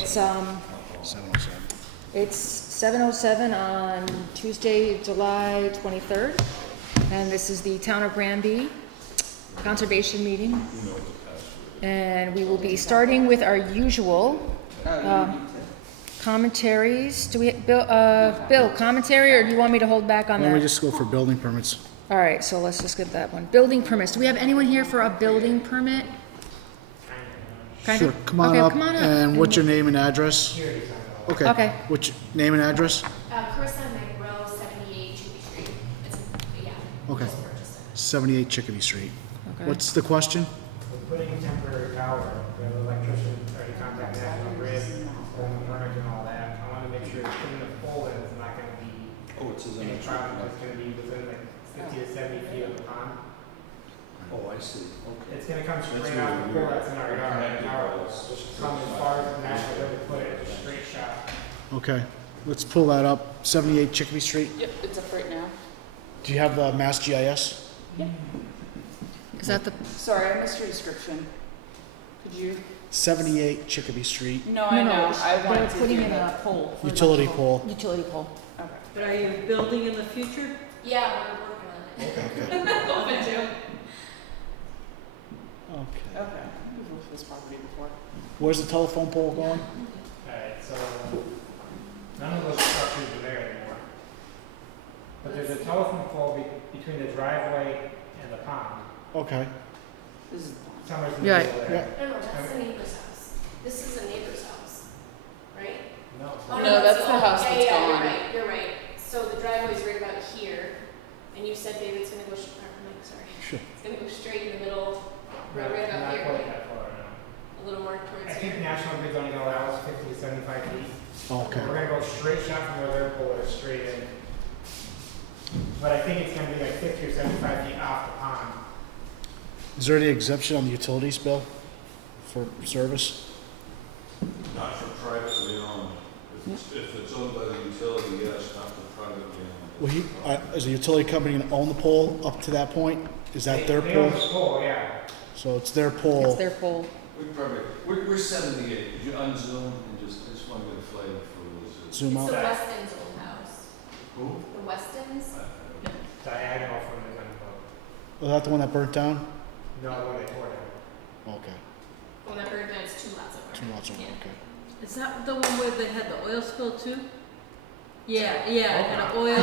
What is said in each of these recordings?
It's 707. it's 7:07 on Tuesday, July 23rd, and this is the Town of Granby Conservation meeting. And we will be starting with our usual commentaries. Do we, Bill, commentary, or do you want me to hold back on Why don't we that? just go for building permits? All right, so let's just get that one. Building permits. Do we have anyone here for a building permit? Kind Sure, of? come on Okay, up. come on up. And what's your name and address? Okay. Okay. What's your name and address? Carissa Negro, 78 Chickadee Street. Okay. Just purchased it. 78 Chickadee Street. Okay. What's the question? We're putting a temporary tower, we have an electrician already contacted National Grid, pulling the permit and all that. I wanna make sure it's putting the pole in, it's not gonna be any problem, it's gonna be within like 50 to 70 feet of the pond. Oh, I see, okay. It's gonna come straight really off the pole weird. that's in our yard, and power will just come as far as National Grid to put it, just straight shot. Okay, let's pull that up. 78 Chickadee Street. Yep, it's up right now. Do you have the Mass GIS? Is that the, Sorry, I missed your description. Could you? 78 Chickadee Street. No, I know. I they're wanted to putting do in that. a pole. for Utility electrical. pole. Utility pole. Okay. But are you building in the future? Yeah, we're working on it. Okay. Open to. Okay. Okay. We've looked at this property before. Where's the telephone pole going? Alright, so, none of those structures are there anymore. But there's a telephone pole between the driveway and the pond, Okay. This is the pond. somewhere in the Yeah, middle there. No, that's the neighbor's house. This is a neighbor's house, right? No. Oh, No, that's the house yeah, that's yeah, gone. you're right. So the driveway's right about here, and you said, David, it's gonna go, sorry. Sure. It's gonna go straight in the middle, right Not about here, quite right? that far, no. A little more I towards think here. National Grid's only gonna allow us 50 to 75 feet. Okay. We're gonna go straight shot from where their pole is, straight in. But I think it's gonna be like 50 or 75 feet off the pond. Is there any exemption on the utilities bill for service? Not for privately owned. If it's owned by the utility, yes, not for privately owned. Will he, is the utility company gonna own the pole up to that point? Is that their They own pole? the pole, yeah. So it's their It's pole. their pole. We're 78. Could you unzoom and I just want to get a flavor for this. Zoom It's the out. Weston's old house. Who? The Weston's? Diagonal from the gun Was that the one that burnt down? club. No, the one they tore down. Okay. When that burned down, it's 2 lots of Two lots over, okay. Is that the one where they had the oil spill too? Yeah, and an oil.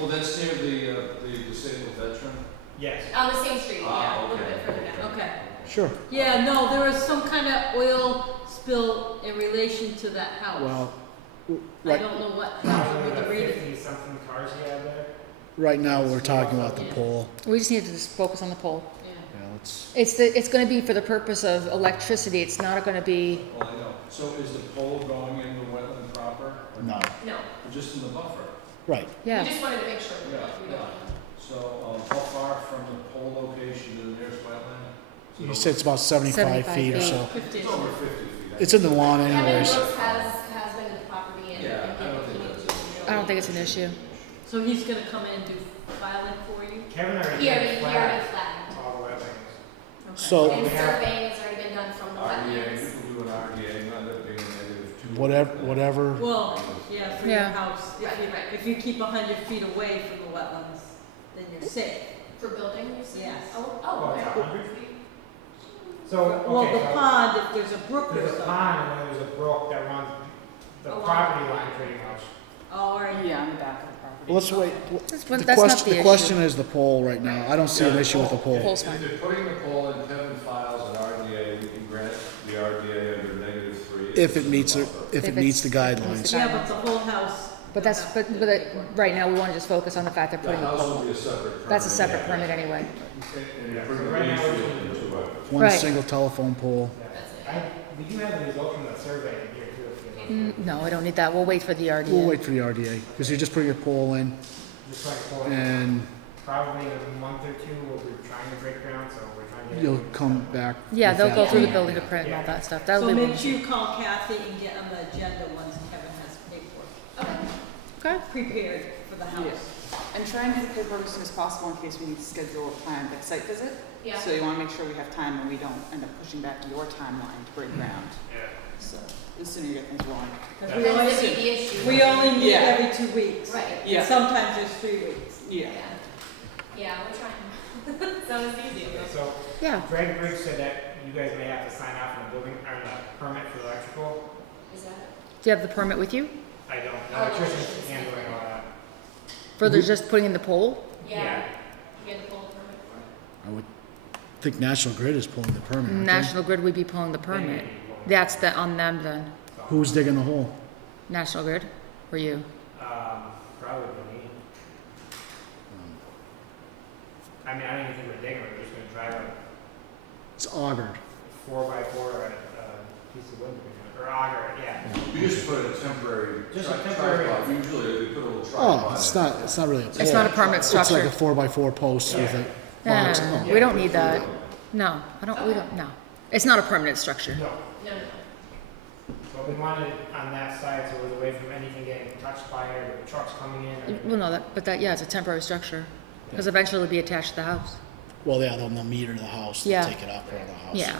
Oh, that's near the disabled veteran? Yes. On the same street, yeah, a little okay. bit further down. Okay. Sure. Yeah, no, there was some kind of oil spill in relation to that house. Well, I right, don't know what Probably happened with the the reading. 50 something cars he had there. right now we're talking about the Yeah. pole. We just need to just focus on the pole. Yeah. Yeah, let's, It's gonna be for the purpose of electricity. It's not gonna be, Oh, I know. So is the pole going in the wetland proper? Or no, No, Or just in the buffer? right. yeah. we just wanted to make sure we Yeah, don't. yeah. So, how far from the pole location to the nearest wetland? You said it's about 75 feet or so. 50. It's over 50 feet. It's in the lawn Kevin anyways. Brooks has been in the property and. Yeah, I don't think that's I don't think it's an issue. So he's gonna come in and do filing for you? Kevin already He already did flag flagged. all the wetlands. Okay. So And surveying has already been done from the RDA, wetlands. people do an RDA, not that being negative. whatever. Well, yeah, for your Yeah. house, Right. if you keep 100 feet away from the wetlands, then you're safe. For building, you said? Yes. Oh, Oh, it's okay. 100 feet? So, Well, okay, the so pond, if there's a brook or there's a something. pond and then there's a brook that runs the Along. property line pretty much. Oh, all right. Yeah, on the back of the property. Well, let's wait. That's The not question, the the issue. question is the pole right now. I don't see an issue with the pole. Pole's If fine. they're putting the pole in, Kevin files an RDA, we can grant the RDA under -3. If it meets, if If it meets the it's- guidelines. Yeah, but the whole house. But that's, right now, we wanna just focus on the fact that The putting the house will pole. be a separate permit. That's a separate permit anyway. And you Yeah, bring so the right now leach we're field doing- into it. One Right. single telephone pole. Yeah. We do have the result from the survey here too. If you want. No, I don't need that. We'll wait for the We'll RDA. wait for the RDA, because you're just putting a pole in, Just like for and probably in a month or two, we'll be trying to break ground, so we're trying to get. you'll come back. Yeah, with they'll that. go through the building permit and all that stuff. That'll So be. make sure you call Kathy and get on the agenda once Kevin has paperwork Okay. Okay. prepared for the house. And try and do the paperwork as soon as possible in case we need to schedule a planned site visit. Yeah. So you wanna make sure we have time and we don't end up pushing back your timeline to break ground. Yeah. so the sooner you get things rolling. 'Cause we That's only, gonna be the issue. we only meet Yeah. every 2 weeks. Right. And Yeah. sometimes there's 3 weeks. Yeah. Yeah, we're trying. Sounds easy. Okay, so Yeah, Greg Briggs said that you guys may have to sign off on the building, or the permit for the electrical. Is that? do you have the permit with you? I don't, the Oh, electrician's handling all that. For the just putting in the pole? Yeah. You get the full permit for it? I would think National Grid is pulling the permit, aren't they? National Grid would be pulling the permit. That's the, on them then. Who's digging the hole? National Grid or you? Probably me. I mean, I don't even think we're digging, we're just gonna drive It's augered. a 4x4 piece of wood, or auger, yeah. You just put a temporary, Just a tri- temporary- tripod, usually they put a little tripod. Oh, it's not really a pole. It's not a permit It's like structure. a 4x4 post with a Nah, box. Oh. we don't need that. No, we don't, no. It's not a permanent structure. No, No, no. but we wanted it on that side so it was away from anything getting touched by it, or the trucks coming in. Or, Well, no, yeah, it's a temporary structure. Because eventually it'll be attached to the house. Well, yeah, they'll meter the house, Yeah. take it out, put it in the house. Yeah.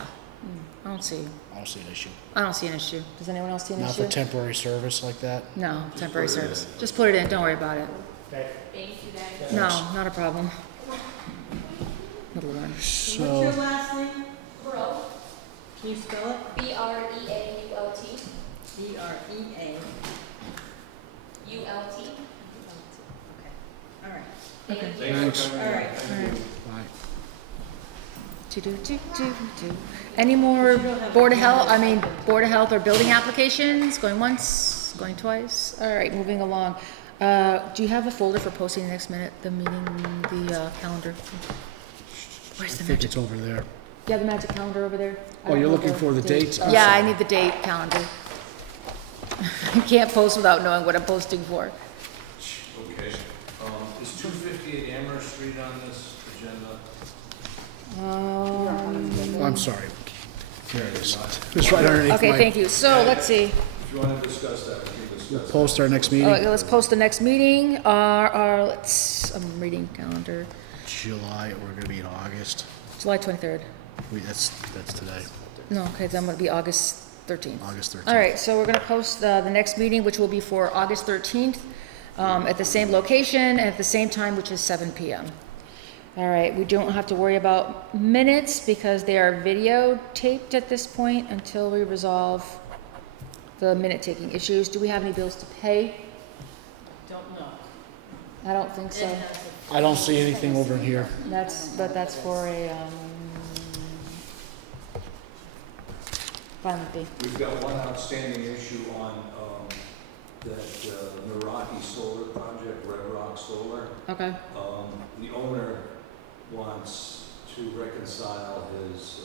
I don't see an issue. an issue. Does anyone else see an Not issue? for temporary service like that. No, temporary service. Just put it in, don't worry about it. that, Thank you guys. No, not a problem. Little one. What's your So, last name? Bro, Can you spell it? BREAULT. B-R-E-A. ULT. Okay, all right, Thank you. Thanks for coming all in. right. bye. Do. Any more Board of Health or building applications? Going once, going twice? All right, moving along. Do you have a folder for posting the calendar? Where's I the think magic? it's over there. Do you have the magic calendar over there? I Oh, don't you're know looking for the dates? I'm Yeah, I sorry. need the date calendar. I can't post without knowing what I'm posting for. Okay, is 258 Amherst Street on this agenda? I'm sorry. Here it is. It's right underneath Okay, my, thank you. So, let's see. If you want to discuss that, we can discuss that. post our next All right, meeting, let's post the next meeting. I'm reading calendar. July, we're gonna be in August. July 23rd. That's today, No, okay, then it'll be August 13th. August 13th. All right, so we're gonna post the next meeting, which will be for August 13th, at the same location and at the same time, which is 7 PM. All right, we don't have to worry about minutes because they are videotaped at this point until we resolve the minute-taking issues. Do we have any bills to pay? Don't know. I don't think so. It has I don't see anything over here. That's for a, filing fee. We've got one outstanding issue on that Meraki Solar project, Red Rock Solar. Okay, The owner wants to reconcile his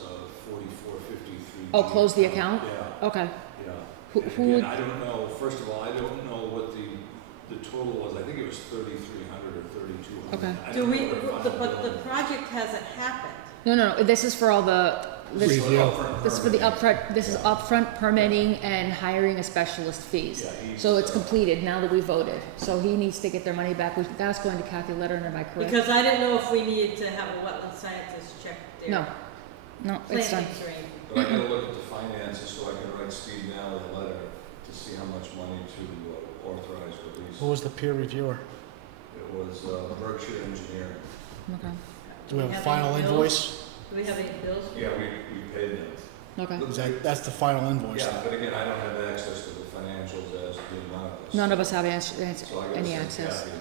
4453. Oh, close the account? Yeah, okay. yeah. Who- And who again, would- I don't know, first of all, I don't know what the total was. I think it was 3,300 or 3,200. Okay. I Do don't we, know what the final but the bill is. project hasn't happened. No, this is for all this Review. is for the upfront, this is upfront permitting and hiring a specialist fees. Yeah, he's, So it's completed now that we voted. So he needs to get their money back. That's going to Kathy Letter, am I correct? Because I didn't know if we needed to have a wetland scientist check their No, it's done. plantings or anything. But I gotta look at the finances so I can write Steve now a letter to see how much money to authorize release. Who was the peer reviewer? It was Berkshire Engineering. Okay, Do we have a Have final any bills? invoice? Do we have any bills? Yeah, we paid them. okay. That's the final invoice. Yeah, but again, I don't have access to the financials as do none of us. None of us have So I gotta any send access. Kathy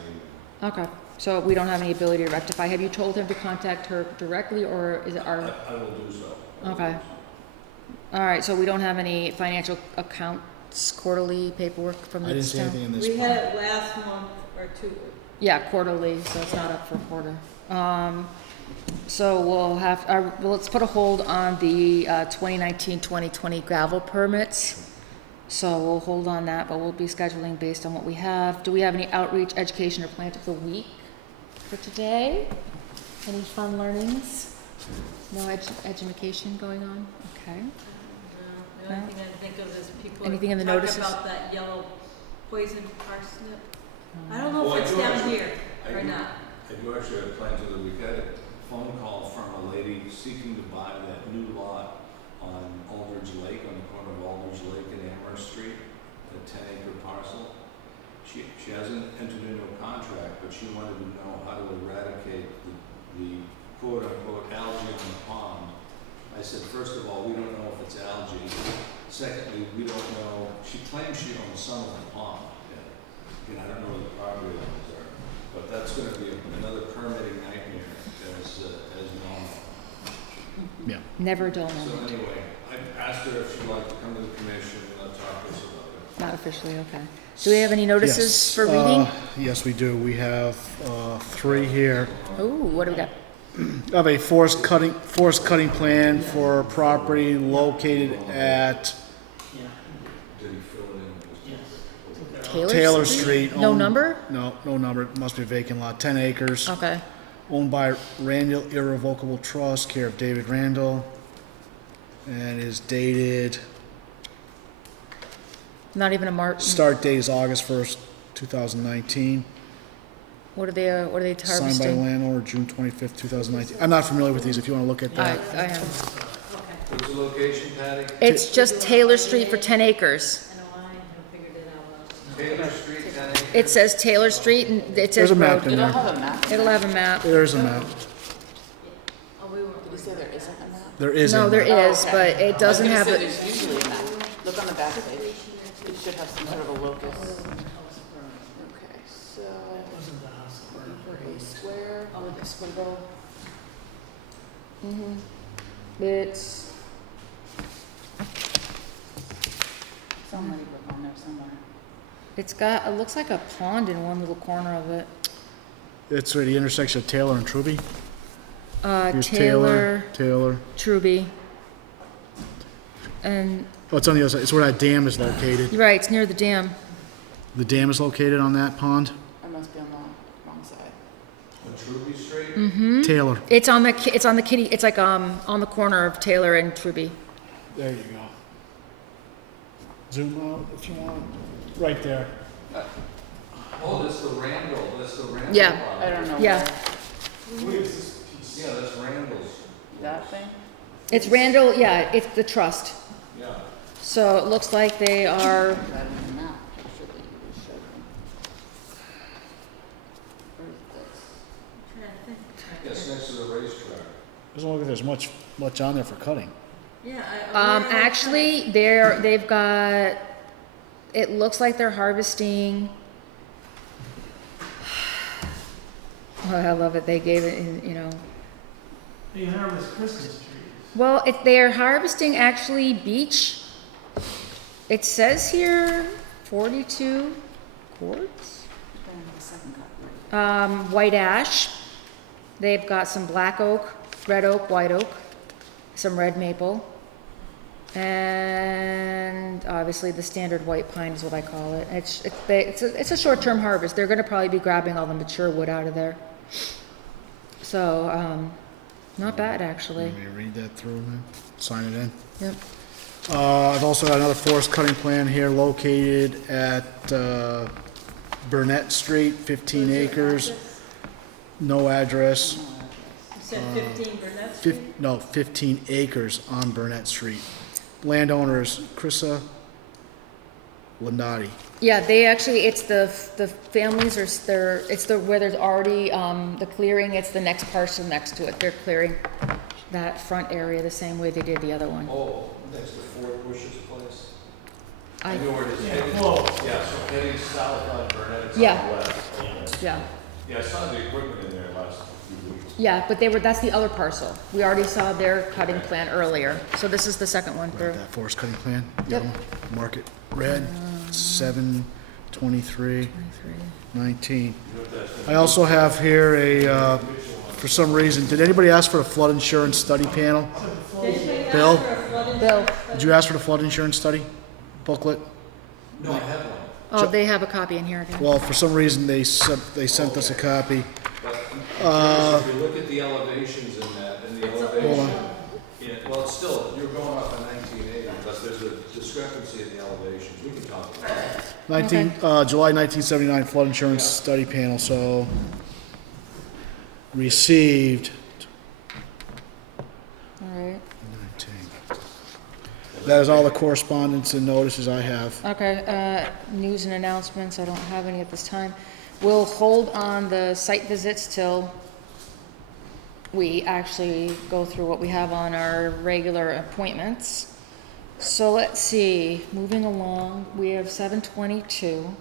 an Okay, so we don't have any ability to rectify. Have you told him to contact her directly or is it our? email. I will do so. Okay. All right, so we don't have any financial accounts, quarterly paperwork from I the didn't see town? anything in this We file. had it last month or two. Yeah, quarterly, so it's not up for quarter. So we'll have, well, let's put a hold on the 2019-2020 gravel permits. So we'll hold on that, but we'll be scheduling based on what we have. Do we have any outreach, education, or plant of the week for today? Any fun learnings? No education going on? Okay. The only thing I think of is people Anything in the talking notices? about that yellow poison parsnip. I Um, don't know Well, if I it's do down actually- here I or do- not. I do actually have a plan to the week. I had a phone call from a lady seeking to buy that new lot on Aldridge Lake, on the corner of Aldridge Orange Lake and Amherst Street, a 10-acre parcel. She hasn't entered into a contract, but she wanted to know how to eradicate the quote-unquote algae on the pond. I said, first of all, we don't know if it's algae. Secondly, we don't know, she claims she owns some of the pond. Again, I don't know what the property lines are, but that's gonna be another permitting nightmare as normal. Yeah. Never a dull So moment. anyway, I asked her if she'd like to come to the commission and talk to us about it. Not officially, okay. Do we have any notices Yes, for reading? Yes, we do. We have 3 here. Oh, what do we got? I have a forest cutting plan for property located at Did he fill it in? Taylor Street. No owned- number? No number. It must be a vacant lot. 10 acres. Okay. Owned by Randall Irrevocable Trust, care of David Randall, and is dated. Not even a mark. Start date is August 1st, 2019. What are they Signed by harvesting? landowner June 25th, 2019. I'm not familiar with these. If you want to look at I that. am. What's the location, Patty? It's just Taylor Street for 10 acres. I know I have figured it out. Taylor Street, 10 acres. It says Taylor Street and it There's says a map road. in It'll there. have a map. It'll have a map. There's a map. Oh, we weren't. Did you say there isn't a map? There is No, a there map. is, but it doesn't I was have gonna say it. there's usually a map. Look on the back page. It should have some sort of a locus. Okay, so for a square with a squiggle. It's, Somebody put on there somewhere. it's got, it looks like a pond in one little corner of it. It's right at the intersection of Taylor and Truby. Here's Taylor, Taylor. Truby. And, Oh, it's on the other side. It's where that dam is located. you're right, it's near the dam. The dam is located on that pond. I must be on the wrong side. On Truby Street? Mm-hmm. Taylor. It's on the kitty, it's like, on the corner of Taylor and Truby. There you go. Zoom out if you want. Right there. Oh, that's the Randall, Yeah. lot. I don't know. Yeah. where. Yeah, that's Randall's. That thing? It's Randall, yeah, it's the trust. Yeah. So it looks like they are, That in the map picture that you just showed me. Where's this? Yeah, it's next to the racetrack. Doesn't look like there's much on there for cutting. Yeah, actually, they've got, it looks like they're harvesting. Oh, I love it, they gave it in, you know. They harvest Christmas trees. Well, if they're harvesting actually beech, it says here 42 quarts. Then the second copy. White ash. They've got some black oak, red oak, white oak, some red maple, and obviously the standard white pine is what I call it. It's a short-term harvest. They're going to probably be grabbing all the mature wood out of there. So, not bad actually. Let me read that through then. Sign it in. Yep. I've also got another forest cutting plan here located at Burnett Street, 15 acres. No address. You said 15 Burnett Street? No, 15 acres on Burnett Street. Landowner is Chrissa Landati. Yeah, they actually, it's the families are, it's where there's already, the clearing, it's the next parcel next to it. They're clearing that front area the same way they did the other one. Oh, next to Fort Bush's place? I- know where it is. Yeah, Heading- close. Yeah, so heading south on Burnett, it's Yeah. on the left. Okay. Yeah, Yeah, I saw the equipment in there last few weeks. yeah, but that's the other parcel. We already saw their cutting plan earlier, so this is the second one through. That forest cutting plan. Yep. Yellow. Mark it red. 7/23/19. You know what that's gonna I also have here a, for some reason, did anybody ask for a flood insurance study panel? Bill? Bill, Did you ask for the flood insurance study booklet? No, I have one. oh, they have a copy in here again. Well, for some reason, they sent us a copy. But if you look at the elevations in that, in the Hold elevation, on. yeah, well, it's still, you're going off of 1980, but there's a discrepancy in the elevations. We can talk about that. July 1979 flood insurance study panel, so received. All right. 19. That is all the correspondence and notices I have. Okay, news and announcements, I don't have any at this time. We'll hold on the site visits till we actually go through what we have on our regular appointments. So let's see, moving along, we have 7:22.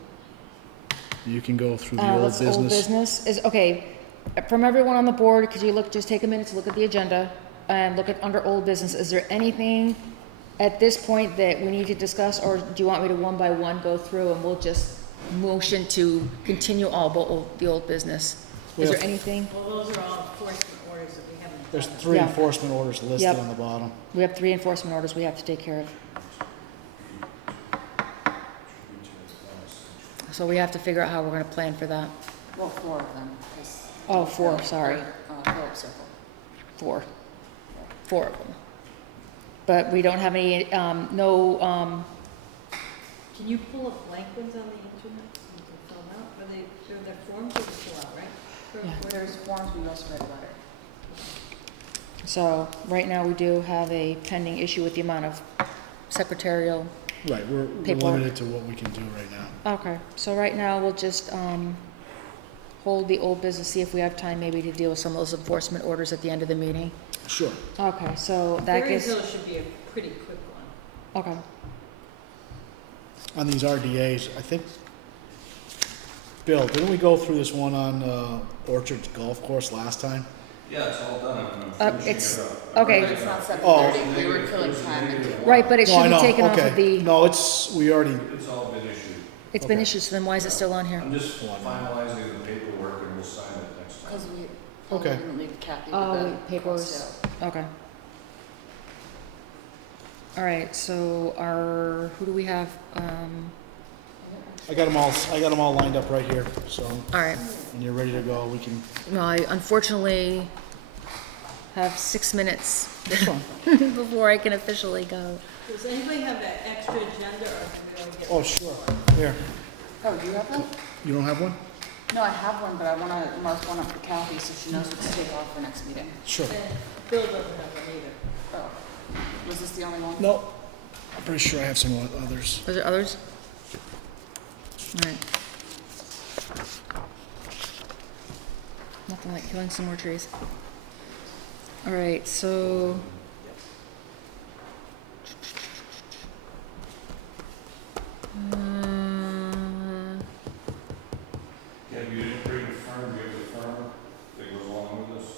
You can go through the old Let's old business. business is, okay, from everyone on the board, could you just take a minute to look at the agenda and look at under old business, is there anything at this point that we need to discuss, or do you want me to one by one go through and we'll just motion to continue the old business? Is there anything? Well, those are all enforcement orders that we haven't. There's done. 3 Yeah. enforcement orders listed Yep. on the bottom. We have 3 enforcement orders we have to take care of. So we have to figure out how we're gonna plan for that. Well, 4 of them, 'cause Oh, 4, sorry, Phillip Circle. 4. 4 of them. But we don't have any, Can you pull up blank ones on the internet? You can fill them out, are they're forms you can fill out, right? Yeah. There's forms, we also write a letter. so right now we do have a pending issue with the amount of secretarial. Right, we're Paperwork. limited to what we can do right now. Okay, so right now we'll just, hold the old business, see if we have time maybe to deal with some of those enforcement orders at the end of the meeting. Sure. Okay, so that Berry gives, Hill should be a pretty quick one. okay, On these RDAs, I think, Bill, didn't we go through this one on Orchard's Golf Course last time? Yeah, it's all done, I'm finishing it's, it up. okay, But it's not 7:30, we were killing time. right, but it No, should I be know, taken off okay. of the, No, we already, It's all been issued. it's been okay. issued, so then why is it still on here? I'm just finalizing the paperwork and we'll sign it next time. Because we Okay. didn't leave Kathy Oh, with the wait, paperwork. cross out. Okay. All right, so who do we have? I got them all lined up right here, so All right, when you're ready to go, we can, no, I unfortunately have 6 minutes that's fine. before I can officially go. Does anybody have that extra agenda, or can we all get? Oh, sure, here. Oh, do you have one? You don't have one? No, I have one, but I want to mark one up for Kathy so she knows what to take off for next meeting. Sure. And Bill doesn't have one either. Oh, was this the only one? No, I'm pretty sure I have some others. Are there others? All right. Nothing like killing some more trees. All right, so. Yeah, you didn't bring the firm, you have the firm that goes along with this?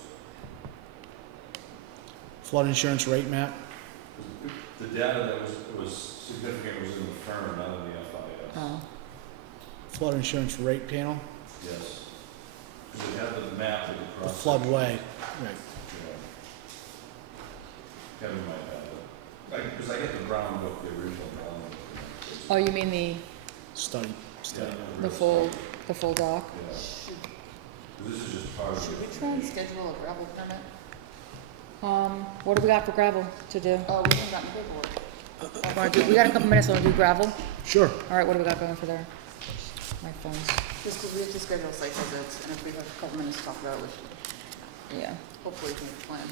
Flood insurance rate map. The data that was significant was in the firm, not in the FIS. Oh, Flood insurance rate panel. Yes. Because it had the map of the The cross. floodway. Right. Yeah. Kevin might have it. Because I get the brown book, the original brown book. oh, you mean Study. Yeah, the full doc? Yeah. Should, This is just part of should we it. try and schedule a gravel permit? What do we got for gravel to do? Oh, we haven't gotten paperwork. We got a couple minutes, wanna do gravel? Sure. All right, what do we got going for there? My phone's, Just because we have to schedule site visits, and if we have a couple minutes to talk about it, we should yeah. hopefully make a plan.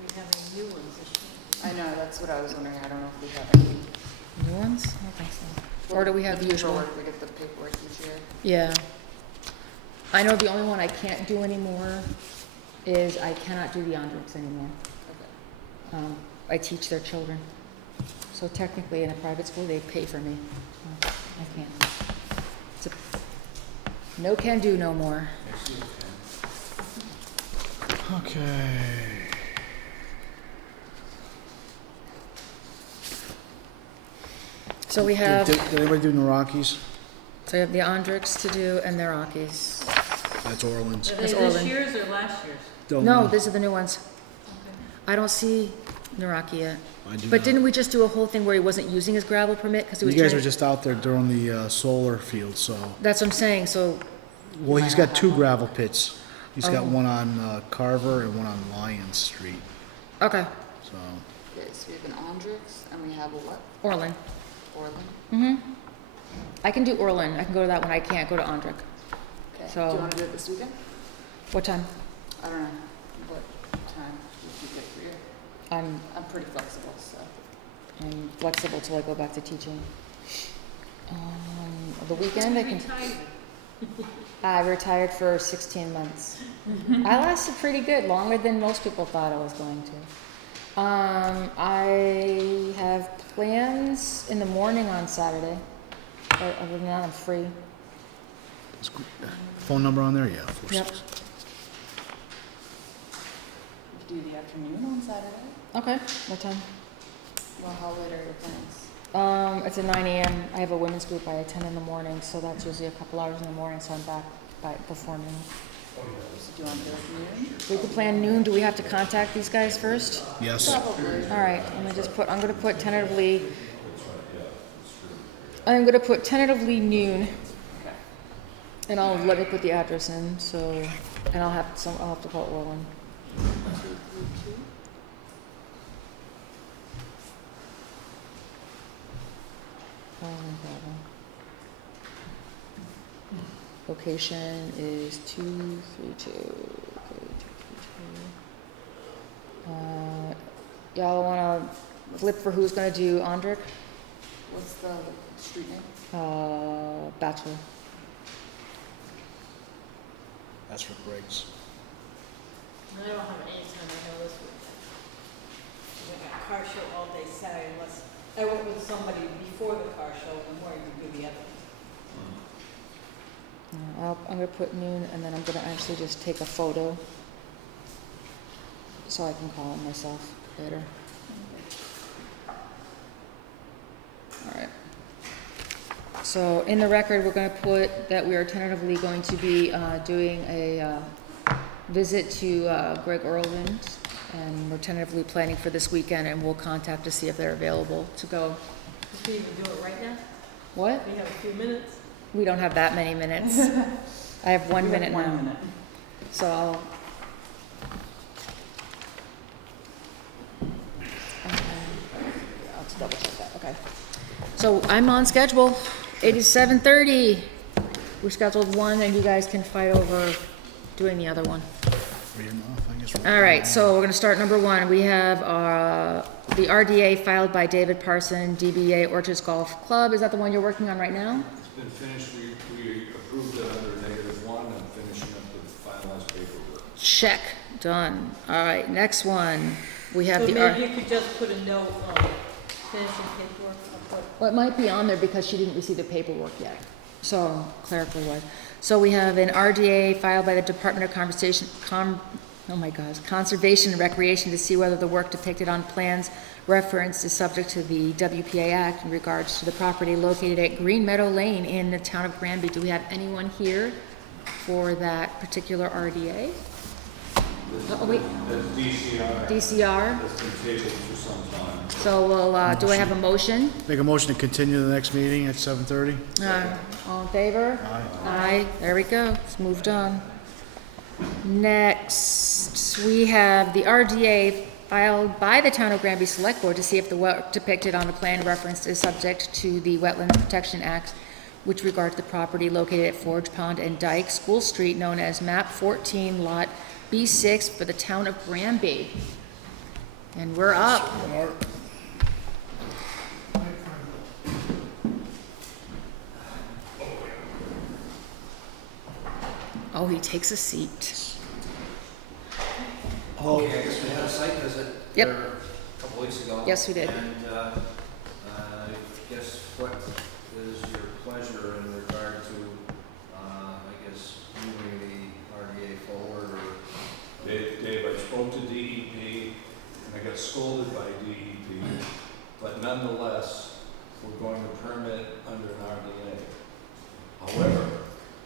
We have any new ones this year. I know, that's what I was wondering. I don't know if we have any. New ones? I don't think so. Or do we have the usual? paperwork, we get the paperwork each year. Yeah. I know the only one I can't do anymore is I cannot do the Andrix anymore. Okay. I teach their children. So technically in a private school, they pay for me. I can't. It's a, no can do no more. Okay. So we Did, have, did anybody do Narakis? so we have the Andrix to do and their Rockies. That's Orland's. Are they That's this Orland. year's or last year's? Don't No, know. these are the new ones. Okay. I don't see Naraki yet. I do But not. didn't we just do a whole thing where he wasn't using his gravel permit because he was You guys trying were just out there during the solar field, so. That's what I'm saying, so, Well, he's got 2 gravel pits. He's got Oh. one on Carver and one on Lyons Street, okay, so. Okay, so we have an Andrix, and we have a what? Orland. Orland? Mm-hmm. I can do Orland, I can go to that one, I can't go to Andric. Okay. So- Do you want to do it this weekend? What time? I don't know. What time would be good for you? I'm pretty flexible, so. flexible till I go back to teaching. The weekend I can. I retired for 16 months. I lasted pretty good, longer than most people thought I was going to. I have plans in the morning on Saturday. But other than that, I'm free. Phone number on there? Yeah. Yep. 46. We could do the afternoon on Saturday. Okay. What time? Well, how late are your plans? It's at 9 a.m. I have a women's group by 10 in the morning, so that's usually a couple hours in the morning, so I'm back before noon. So do you want to do it noon? We could plan noon. Do we have to contact these guys first? Yes. Probably. All right. I'm gonna put tentatively. I'm gonna put tentatively noon. And I'll let me put the address in. So, and I'll have to call it rolling. 2, 3, 2. Location is 232. Y'all wanna flip for who's gonna do Andrick? What's the street name? Bachelor. That's for Greg's. I don't have any time, I know this weekend. I got a car show all day Saturday unless I went with somebody before the car show in the morning to do the other. I'm gonna put noon, and then I'm gonna actually just take a photo so I can call him myself later. All right. So in the record, we're gonna put that we are tentatively going to be doing a visit to Greg Orland, and we're tentatively planning for this weekend, and we'll contact to see if they're available to go. Can you even do it right now? What? We have a few minutes. We don't have that many minutes. I have 1 minute now. 1 minute. So I'll just double check that, okay. So I'm on schedule. It is 7:30. We scheduled one, and you guys can fight over doing the other one. Read 'em off, I guess. All right, so we're gonna start number one. We have the RDA filed by David Parson, DBA Orchards Golf Club. Is that the one you're working on right now? It's been finished, we approved it under -1, I'm finishing up the finalized paperwork. Check, done. All right, next one. We have So the maybe you could just put a note on finishing paperwork. I'll put- Well, it might be on there because she didn't receive the paperwork yet. So clerical wise. So we have an RDA filed by the Department of Conservation and Recreation to see whether the work depicted on plans referenced is subject to the WPA Act in regards to the property located at Green Meadow Lane in the town of Granby. Do we have anyone here for that particular RDA? Oh, wait, That's DCR. DCR. That's been tabled for some time. So we'll, do I have a motion? Make a motion to continue the next meeting at 7:30. All in favor? Aye. Aye, there we go, it's moved on. Next, we have the RDA filed by the Town of Granby Select Board to see if the work depicted on the plan referenced is subject to the Wetlands Protection Act, which regards the property located at Forge Pond and Dyke, School Street, known as MAP 14, Lot B6 for the Town of Granby. And we're up. Oh, he takes a seat. Okay, I guess we had a site visit Yep. there a couple weeks ago. Yes, we did. And I guess what is your pleasure in regard to, I guess, moving the RDA forward or? Dave, I spoke to DEP, and I got scolded by DEP, but nonetheless, we're going to permit under an RDA. However,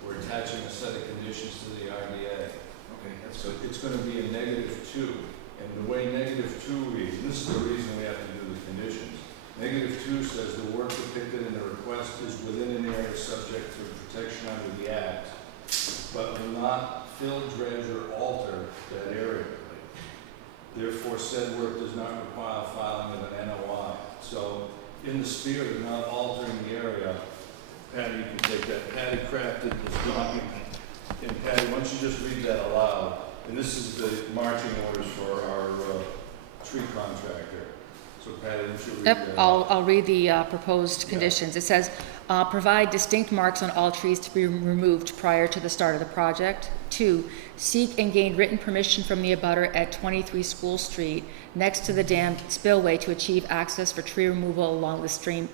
we're attaching a set of conditions to the RDA. Okay, that's So good. it's gonna be a -2, and the way -2 reads, this is the reason we have to do the conditions. -2 says the work depicted in the request is within an area subject to protection under the Act, but will not fill, dredge, or alter that area. Therefore, said work does not require filing of an NOI. So, in the spirit of not altering the area, Patty, you can take that. Patty crafted this document. And Patty, why don't you just read that aloud? And this is the marching orders for our tree contractor. So Patty, you should read Yep, that. I'll read the proposed conditions. It says, provide distinct marks on all trees to be removed prior to the start of the project. 2, seek and gain written permission from the abutter at 23 School Street next to the dam spillway to achieve access for tree removal along the stream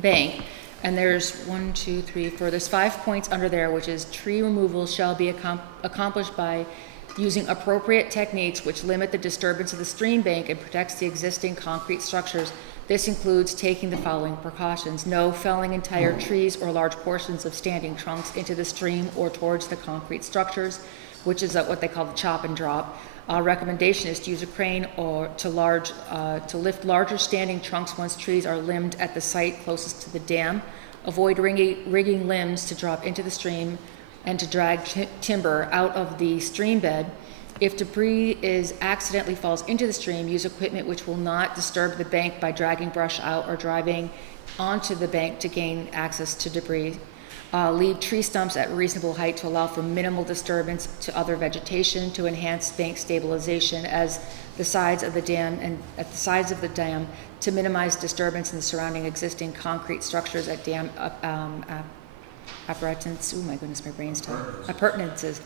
bank. And there's 4, there's 5 points under there, which is tree removal shall be accomplished by using appropriate techniques which limit the disturbance of the stream bank and protects the existing concrete structures. This includes taking the following precautions: no felling entire trees or large portions of standing trunks into the stream or towards the concrete structures, which is what they call the chop and drop. Recommendation is to use a crane or to lift larger standing trunks once trees are limbed at the site closest to the dam. Avoid rigging limbs to drop into the stream and to drag timber out of the stream bed. If debris accidentally falls into the stream, use equipment which will not disturb the bank by dragging brush out or driving onto the bank to gain access to debris. Leave tree stumps at reasonable height to allow for minimal disturbance to other vegetation to enhance bank stabilization as the sides of the dam and at the sides of the dam to minimize disturbance in the surrounding existing concrete structures at dam appurtenances. Oh my goodness, my brain's tired. Appurtenances.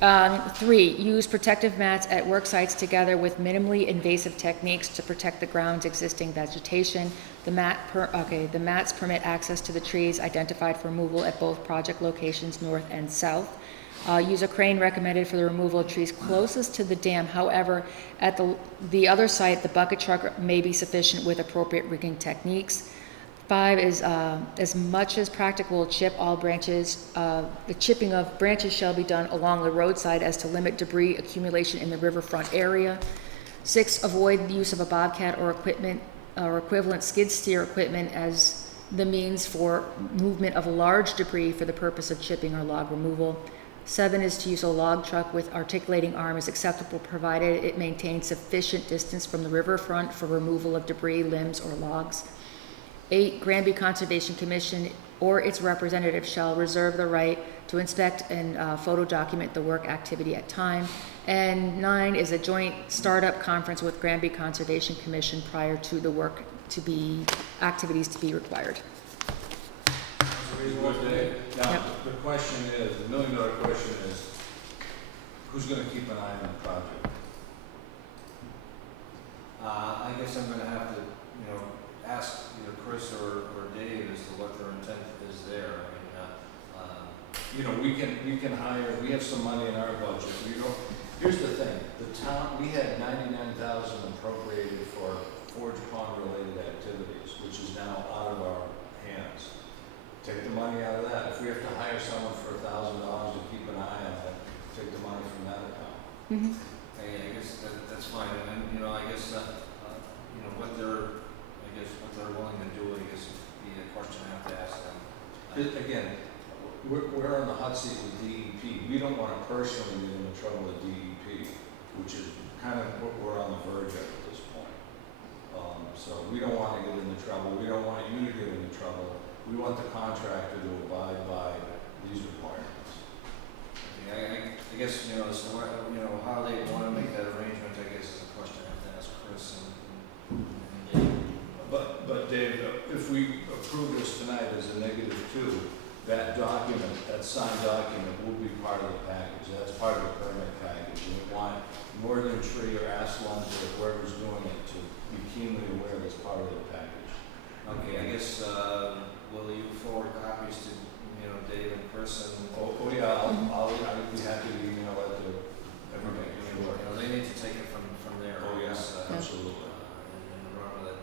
3, use protective mats at work sites together with minimally invasive techniques to protect the ground's existing vegetation. The mats permit access to the trees identified for removal at both project locations, north and south. Use a crane recommended for the removal of trees closest to the dam. However, at the other site, the bucket truck may be sufficient with appropriate rigging techniques. 5 is, as much as practical, chip all branches. The chipping of branches shall be done along the roadside as to limit debris accumulation in the riverfront area. 6, avoid the use of a bobcat or equivalent skid steer equipment as the means for movement of large debris for the purpose of chipping or log removal. 7 is to use a log truck with articulating arm is acceptable provided it maintains sufficient distance from the riverfront for removal of debris, limbs, or logs. 8, Granby Conservation Commission or its representative shall reserve the right to inspect and photo document the work activity at time. And 9 is a joint startup conference with Granby Conservation Commission prior to the work activities to be required. Good day. Now, Yep. the question is, the $1 million question is, who's gonna keep an eye on the project? I guess I'm gonna have to, ask either Chris or Dave as to what their intent is there. We can hire, we have some money in our budget. Here's the thing, the town, we had $99,000 appropriated for Forge Pond related activities, which is now out of our hands. Take the money out of that. If we have to hire someone for $1,000 to keep an eye on it, take the money from that account. Mm-hmm. I guess that's fine, and I guess, what they're willing to do, I guess, would be a question I have to ask them. Again, we're on the hot seat with DEP. We don't want to personally get into trouble with DEP, which is kind of what we're on the verge of at this point. So we don't want to get into trouble. We don't want you to get into trouble. We want the contractor to abide by these requirements. I guess, as to what, how they want to make that arrangement, I guess, is a question I have to ask Chris and Dave. But Dave, if we approve this tonight as a -2, that document, that signed document will be part of the package. That's part of the permit package. And we want Northern Tree or Aslan's or whoever's doing it to be keenly aware that's part of the package. Okay, I guess, will you forward copies to, Dave and Chris and? Yeah, I'd be happy to email it to everybody. They need to take it from there. Oh, yes, I guess, absolutely. And remember that,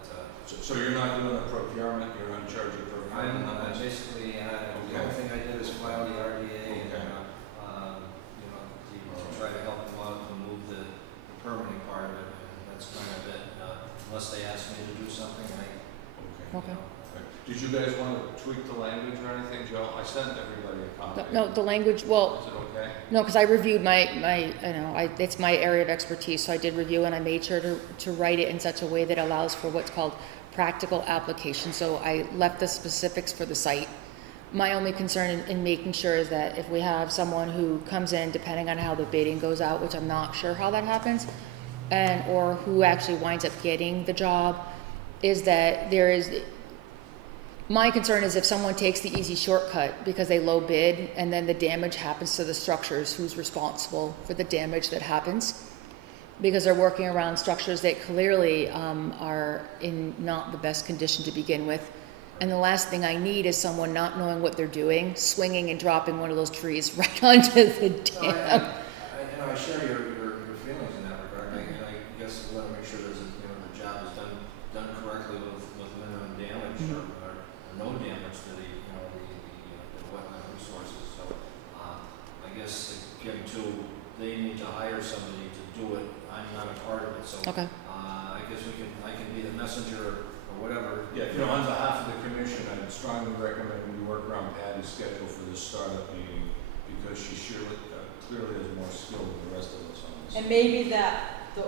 So you're not doing the procurement, you're in charge of procurement? I'm basically, the only thing I did is file the RDA and, to try to help them out and move the permitting part of it, and that's kind of it. Unless they ask me to do something, Okay. Did you guys want to tweak the language or anything, Joe? I sent everybody a copy. No, the language, well, Is it okay? no, because I reviewed it's my area of expertise, so I did review and I made sure to write it in such a way that allows for what's called practical application. So I left the specifics for the site. My only concern in making sure is that if we have someone who comes in, depending on how the bidding goes out, which I'm not sure how that happens, and or who actually winds up getting the job, is that my concern is if someone takes the easy shortcut because they low bid and then the damage happens to the structures, who's responsible for the damage that happens? Because they're working around structures that clearly are in not the best condition to begin with. And the last thing I need is someone not knowing what they're doing, swinging and dropping one of those trees right onto the No, dam. I share your feelings in that regard, and I guess we want to make sure there's, the job is done correctly with minimum damage or no damage to the wetland resources, so, I guess, again, too, they need to hire somebody to do it, I'm not a part of it, so. Okay. I guess I can be the messenger or whatever. Yeah, on behalf of the commission, I'd strongly recommend we work around Patty's schedule for this startup meeting, because she clearly has more skill than the rest of us on this. And maybe that, the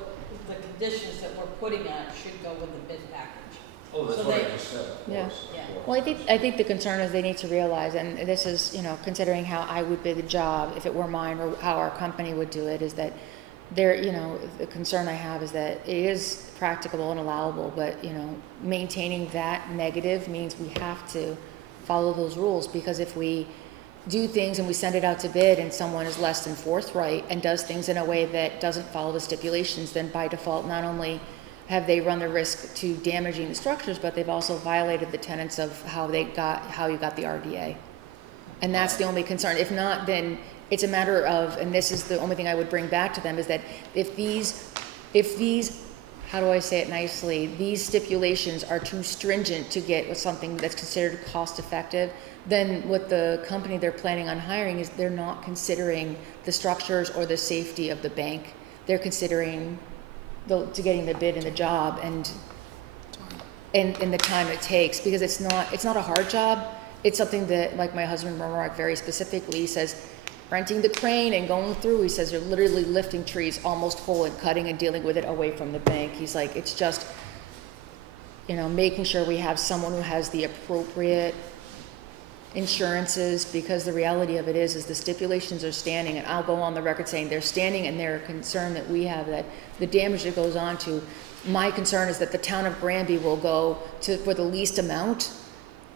conditions that we're putting on should go with the bid package. Oh, that's So what they- I just said, of Yeah. course. of Yeah. course. Well, I think the concern is they need to realize, and this is, considering how I would bid the job if it were mine, or how our company would do it, is that the concern I have is that it is practicable and allowable, but, maintaining that negative means we have to follow those rules, because if we do things and we send it out to bid and someone is less than forthright and does things in a way that doesn't follow the stipulations, then by default, not only have they run the risk to damaging the structures, but they've also violated the tenets of how you got the RDA. And that's the only concern. If not, then it's a matter of, and this is the only thing I would bring back to them, is that if these, how do I say it nicely, these stipulations are too stringent to get something that's considered cost effective, then what the company they're planning on hiring is they're not considering the structures or the safety of the bank. They're considering getting the bid and the job and the time it takes, because it's not a hard job. It's something that, like my husband remarked very specifically, he says, renting the crane and going through, he says, they're literally lifting trees almost whole and cutting and dealing with it away from the bank. He's like, it's just, making sure we have someone who has the appropriate insurances, because the reality of it is the stipulations are standing, and I'll go on the record saying they're standing, and they're concerned that we have that the damage that goes on to, my concern is that the town of Granby will go for the least amount,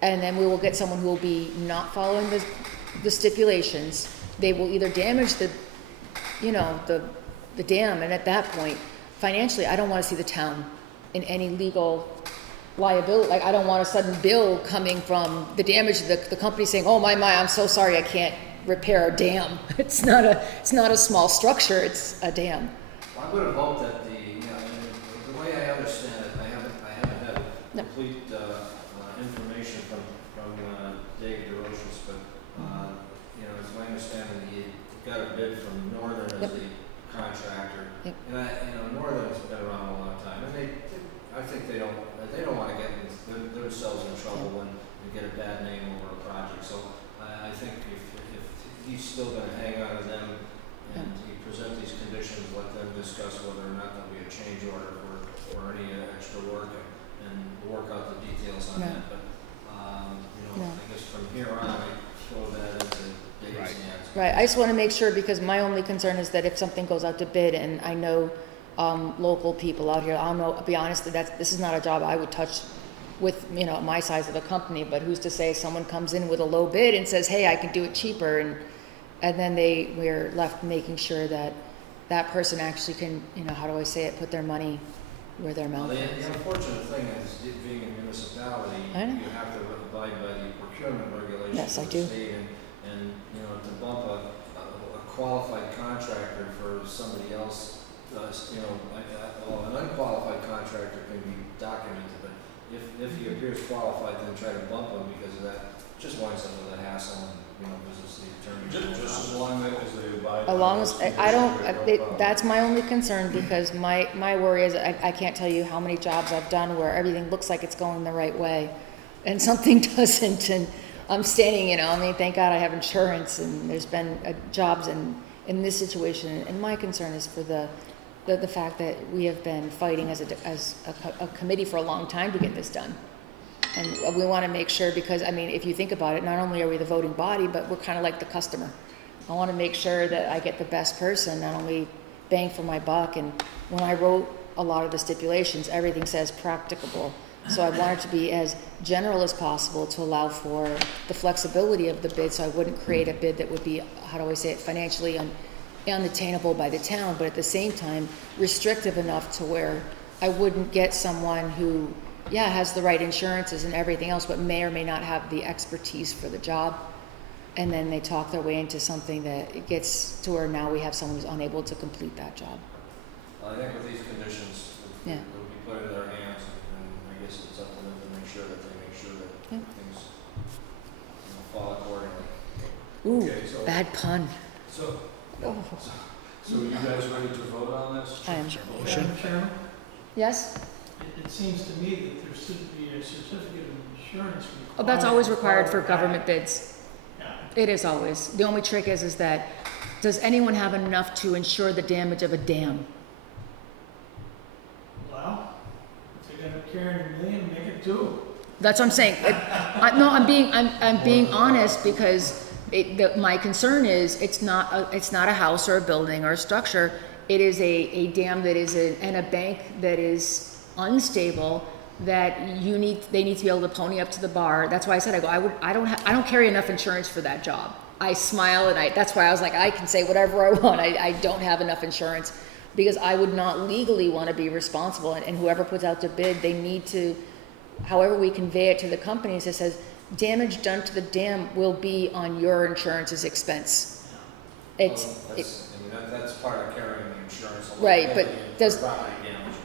and then we will get someone who will be not following the stipulations. They will either damage the dam, and at that point, financially, I don't want to see the town in any legal liability. Like, I don't want a sudden bill coming from the damage, the company saying, oh my, I'm so sorry, I can't repair a dam. It's not a small structure, it's a dam. Well, I would have hoped that the way I understand it, I haven't had complete information from David DeRoches, but it's my understanding that he got a bid from Northern as the contractor. Yep. And Northern's been around a long time, and I think they don't want to get themselves in trouble and get a bad name over a project. So I think if he's still going to hang on to them and he present these conditions, let them discuss whether or not there'll be a change order for any extra work and work out the details on that. But I guess from here on, I throw that into Dave's hands. Right, I just want to make sure, because my only concern is that if something goes out to bid, and I know local people out here, I'll be honest, this is not a job I would touch with, my size of a company, but who's to say someone comes in with a low bid and says, hey, I can do it cheaper, and then we're left making sure that person actually can, how do I say it, put their money where their mouth The is. unfortunate thing is, being a municipality, I know. you have to abide by the procurement regulations Yes, I of do. the state, and to bump a qualified contractor for somebody else, an unqualified contractor can be documented, but if he appears qualified, then try to bump him because of that, just winds up with a hassle and, visits the attorney. Just as long as they abide. As long as, by those I don't, conditions, no problem. that's my only concern, because my worry is, I can't tell you how many jobs I've done where everything looks like it's going the right way, and something doesn't, and I'm standing, thank God I have insurance, and there's been jobs in this situation, and my concern is for the fact that we have been fighting as a committee for a long time to get this done. And we want to make sure, because, if you think about it, not only are we the voting body, but we're kind of like the customer. I want to make sure that I get the best person, not only bang for my buck. And when I wrote a lot of the stipulations, everything says practicable. So I wanted to be as general as possible to allow for the flexibility of the bid, so I wouldn't create a bid that would be, how do I say it, financially unattainable by the town, but at the same time restrictive enough to where I wouldn't get someone who, yeah, has the right insurances and everything else, but may or may not have the expertise for the job. And then they talk their way into something that it gets to where now we have someone who's unable to complete that job. I think with these conditions, Yeah. it would be put in their hands, and I guess it's up to them to make sure that Yeah. things, fall accordingly. Ooh, Okay, so- bad pun. So, Oh. so you guys ready to vote on this? I am. Motion? Madam Chairman, Yes? it seems to me that there should be a certificate of insurance required. Oh, that's always required for government bids. Yeah. It is always. The only trick is that, does anyone have enough to insure the damage of a dam? Well, if they're gonna carry $1 million, make it 2. That's what I'm saying. No, I'm being honest, because my concern is it's not a house or a building or a structure. It is a dam that is and a bank that is unstable, that they need to be able to pony up to the bar. That's why I said, I don't carry enough insurance for that job. I smile and that's why I was like, I can say whatever I want. I don't have enough insurance, because I would not legally want to be responsible. And whoever puts out the bid, they need to, however we convey it to the companies, it says damage done to the dam will be on your insurance's expense. It's, That's part of carrying the insurance. Right, but does- Property damage.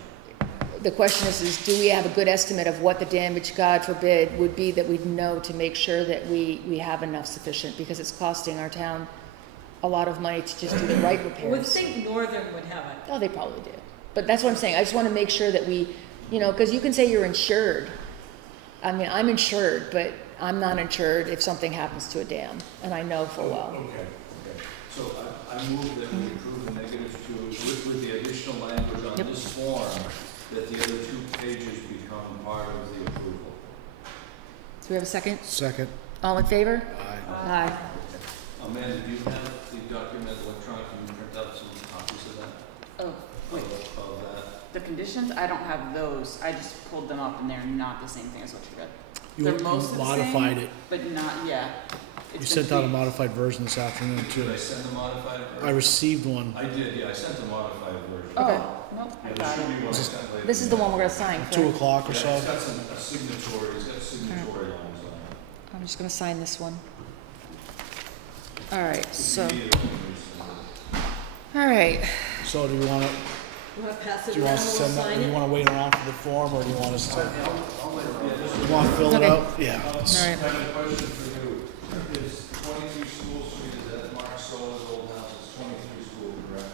the question is do we have a good estimate of what the damage, God forbid, would be, that we'd know to make sure that we have enough sufficient, because it's costing our town a lot of money to just do the right I would repairs. think Northern would have it. Oh, they probably do. But that's what I'm saying. I just want to make sure that we, because you can say you're insured. I mean, I'm insured, but I'm not insured if something happens to a dam, and I know full well. Okay. So I move that we approve the negative two with the additional language on Yep. this form, that the other 2 pages become part of the approval. Do we have a second? Second. All in favor? Aye. Aye. Amanda, do you have the document electronic? Can you print out some copies of that? Oh, wait, Of that? the conditions, I don't have those, I just pulled them up and they're not the same thing as what you read. You They're mostly the same, modified it. But not, yeah. You It's been sent out a tweaked. modified version this afternoon Did too. I send the modified version? I received one. I did, yeah, I sent the modified version. Okay. Oh, nope, I Yeah, there got should it. be one I sent later. This is the one we're going to sign, Two correct? o'clock or Yeah, so. it's got a signatory, it's got signatory lines on it. I'm just going to sign this one. All right, so, If you need it, you can resend it. all right. So do you want to, You wanna pass it do you around want and us to we'll send that, sign do you it? want to wait around for the form, or do you want us to? You want to fill it Okay. out? Yeah. All right. I have a question for you. Is 23 School Street, is that Mark Solar's old house? It's 23 School, correct?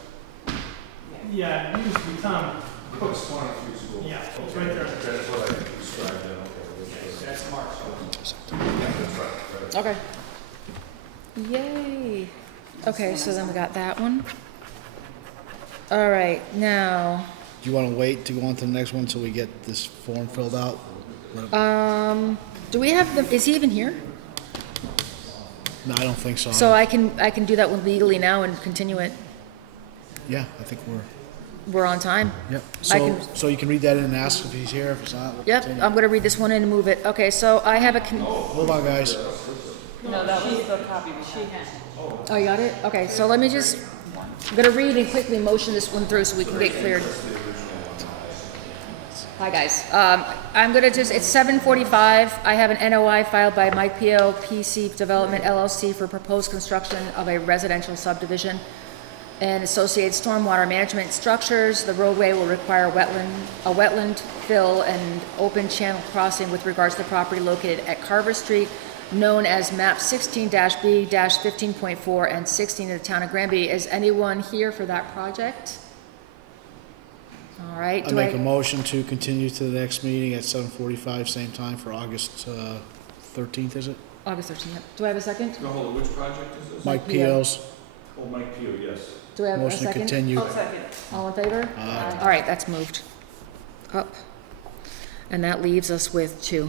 Yeah, it used to be Tom. It's 23 School. Yeah, it's Okay. right there. That's what I described, then, okay. That's Mark's. Yeah, that's right, right. Okay. Yay. Okay, so then we got that one. All right, now, Do you want to wait to go on to the next one till we get this form filled out? do we have the, is he even here? No, I don't think so. So I can do that one legally now and continue it. Yeah, I think We're on time. yep. I So, can- so you can read that in and ask if he's here. If he's not, we'll Yep, continue. I'm gonna read this one in and move it. Okay, so I have a Hold on, guys. No, that was the copy we She had. has. oh, you got it? Okay, so let me just, I'm gonna read and quickly motion this one through so we can get cleared. Hi, guys. I'm gonna just, it's 7:45. I have an NOI filed by Mike P.O. PC Development LLC for proposed construction of a residential subdivision and associated stormwater management structures. The roadway will require a wetland fill and open channel crossing with regards to the property located at Carver Street, known as map 16-B-15.4 and 16 of the town of Granby. Is anyone here for that project? All right. I make a motion to continue to the next meeting at 7:45, same time for August 13th, is it? August 13th. Yep. Do I have a second? No, hold on, which project is this? Mike P.O. P.O.'s Oh, Mike Pugh, yes. Do I have a motion to second? continue. I'll second. All in favor? Aye. All right, that's moved up. And that leaves us with 2.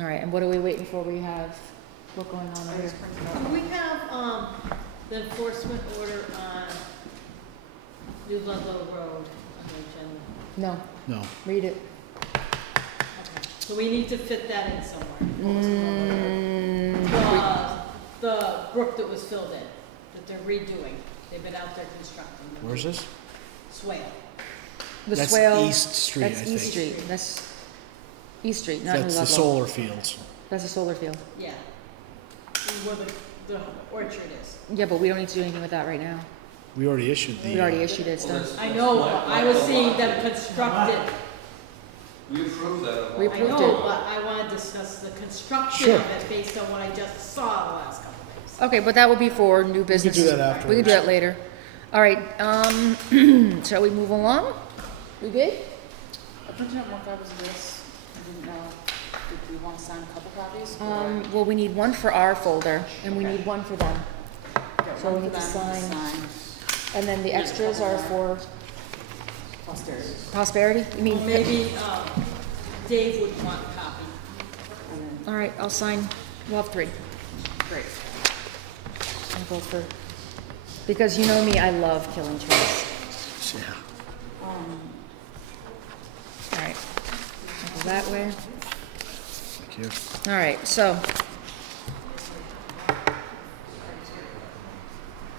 All right, and what are we waiting for? We have, what going on here? Do we have, the enforcement order on Ludlow Road on the agenda. No, No. read it. Okay. So we need to fit that in somewhere. The brook that was filled in, that they're redoing. They've been out there constructing. Where's this? Swale. The That's swale. East Street, I That's think. East Street, that's East Street, not New That's the Ludlow. solar fields. That's a solar field. Yeah. Where the orchard is. Yeah, but we don't need to do anything with that right now. We already issued the. We already issued it, it's Well, done. that's- I know, that's but my- I was seeing them construct it. We approved that. We I approved know, it. but I want to discuss the construction Sure. of it based on what I just saw the last couple of days. Okay, but that would be for new business. do that We can do afterwards. that later. All right, shall we move along? We good? I printed out more copies of this. I didn't know, did we want to sign a couple copies? or Well, we need one for our folder, and we Okay. need one for them. get so one we for need to them sign- And then the extras are for Posterity. posterity? You mean? Well, maybe Dave would want a copy. And All right, I'll sign, we'll have 3. then, great. I'll go for, because you know me, I love killing trees. Yeah. All right, I'll go that way. Thank you. All right, so,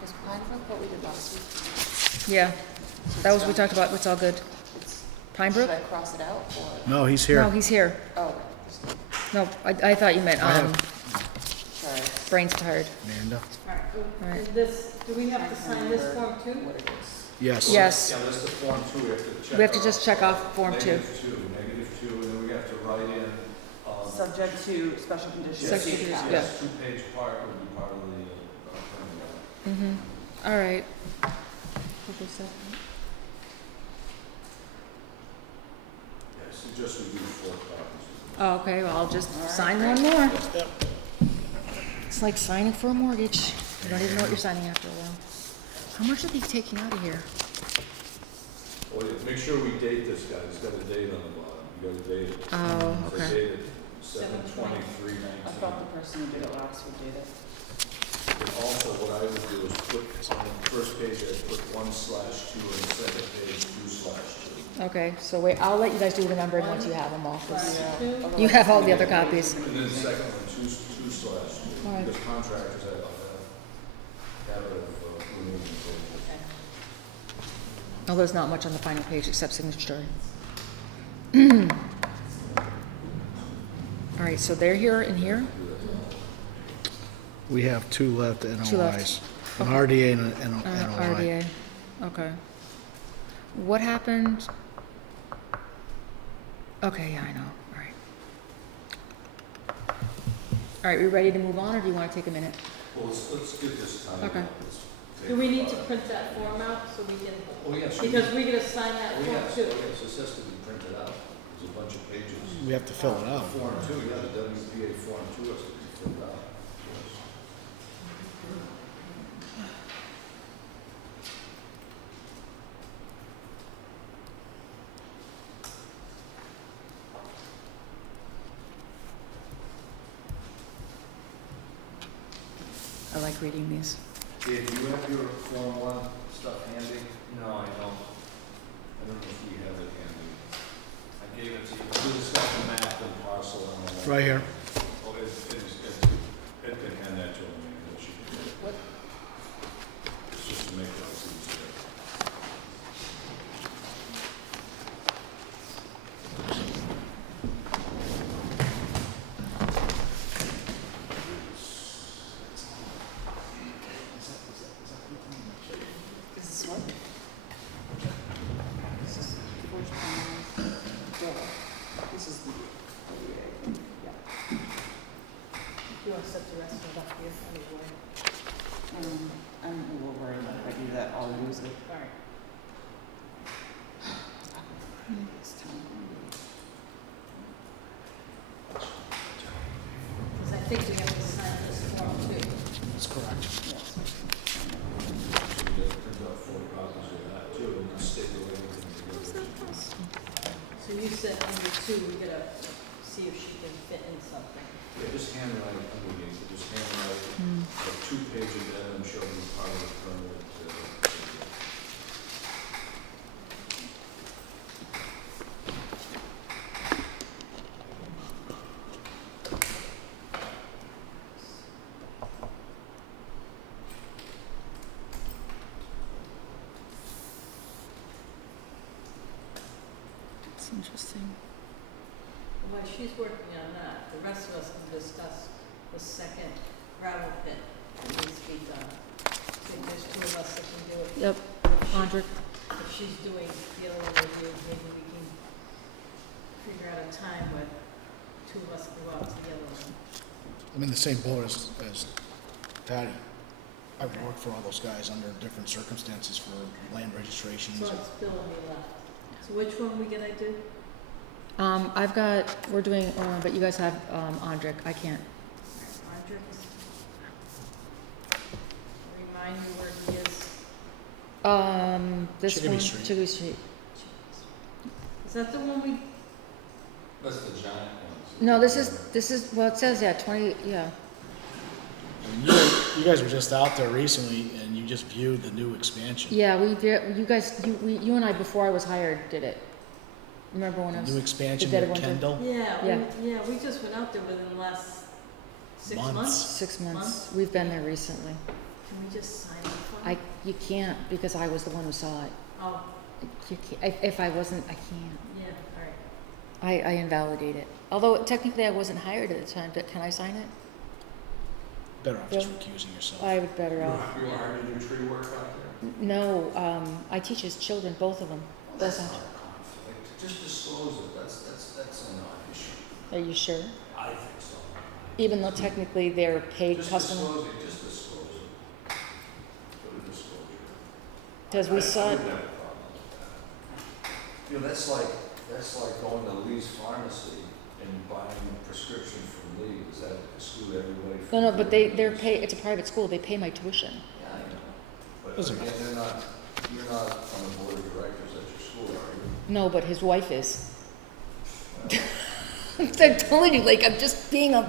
Was Pinebrook what we did last week? yeah, that was, we talked about, it's all good. It's, Pine Brook? should I cross it out or? No, he's No, here. he's here. Oh, No, I thought you meant, I have- sorry. brain's tired. Amanda. All right, All right. and this, do we have to sign this form too? What it is. Yes. Yes, Yeah, that's the form 2, we have to check. we have to off. just check off Form 2. -2, and then we have to write in, Subject to special conditions. Subject to- Yeah. yeah. 2-page part would be part of the, permit. All right. Yeah, suggest we do 4 copies. Oh, okay, well, I'll just sign one more. It's like signing for a mortgage. You don't even know what you're signing after a while. How much are they taking out of here? Oh, yeah, make sure we date this guy, he's got a date on the bottom, you gotta date it. Oh, So okay. dated 7/23/19. I thought the person who did it last would do it. And also, what I would do is put, on the first page, I'd put 1/2, and the second page 2/2. Okay, so wait, I'll let you guys do the numbering once you have them all. 'Cause Yeah. you have all the other copies. And then the second one, 2/2, All right. because contractors have a habit of removing things. Oh, there's not much on the final page except signature. All right, so they're here and here? We have 2 left, 2 left. NOIs. An RDA and an NOI. RDA, okay. What happened? Okay, yeah, I know, all right. All right, we ready to move on, or do you want to take a minute? Well, let's get this time. Okay. Do we need to print that form out so we can, Oh, yes. because we gotta sign that Oh, form yes, too. oh, yes, this has to be printed out, there's a bunch of pages. We have to fill it out. Form 2, yeah, the WPA Form 2 has to be filled out. Yes. I like reading these. Dave, do you have your Form 1 stuff handy? No, I don't. I don't know if we have it handy. I gave it to you. We discussed the map and parcel and all that. Right here. Oh, Ed can hand that to him, and she can get it. What? It's just to make it easier. Is this what? This is Forge Pine. Yeah. This is the, yeah. You wanna set the rest of it up here anyway? I'm a little worried that if I do that, I'll lose it. All right. It's time. Because I think we have to sign this form too. That's correct. Yes. So we get to print out 4 copies of that too, and staple everything together. So you said under 2, we gotta see if she can fit in something. Yeah, just handwrite it underneath, just handwrite a 2-page addendum showing part of the permit. That's interesting. While she's working on that, the rest of us can discuss the second gravel pit that needs to be done. I think there's two of us that can do it. Yep, Andrick. If she's doing the other one with you, maybe we can figure out a time where two of us can go out to the other one. I'm in the same boat as Patty. I've worked for all those guys under different circumstances for land registrations. So it's Bill and me left. So which one we gonna do? We're doing, but you guys have, Andrick, I can't. Andrick is. Remind me where he is. This Chickadee one, Street. Chickadee Street. Is that the one we, That's the giant ones. No, this is, well, it says, yeah, 20, yeah. I mean, you guys were just out there recently and you just viewed the new expansion. Yeah, we did, you guys, you and I, before I was hired, did it. Remember when I The was? new expansion dead at winter. Kendall. yeah, we just went out there within the last 6 Months. months. 6 months. Months? We've been there recently. Can we just sign off on it? You can't, because I was the one who saw it. Oh, You can't, if I wasn't, I can't. yeah, all right. I invalidate it. Although technically I wasn't hired at the time, but can I sign it? Better off just recusing yourself. I would better off. You were hired to do tree work out there? No, I teach his children, both of them. Well, that's not a conflict. Just disclose it. That's a non-issue. Are you sure? I think so. Even though technically they're paid Just customers? disclose it, just disclose it. Put a disclosure. Because we saw I it, wouldn't have a problem with that. You know, that's like going to Lee's Pharmacy and buying a prescription from Lee. Does that exclude everybody from? no, but they're paid, it's a private school, they pay my tuition. Yeah, I know. But Doesn't again, you're not on the board of directors at your school, are you? No, but his wife is. Well, I'm telling you, like, I'm just being no,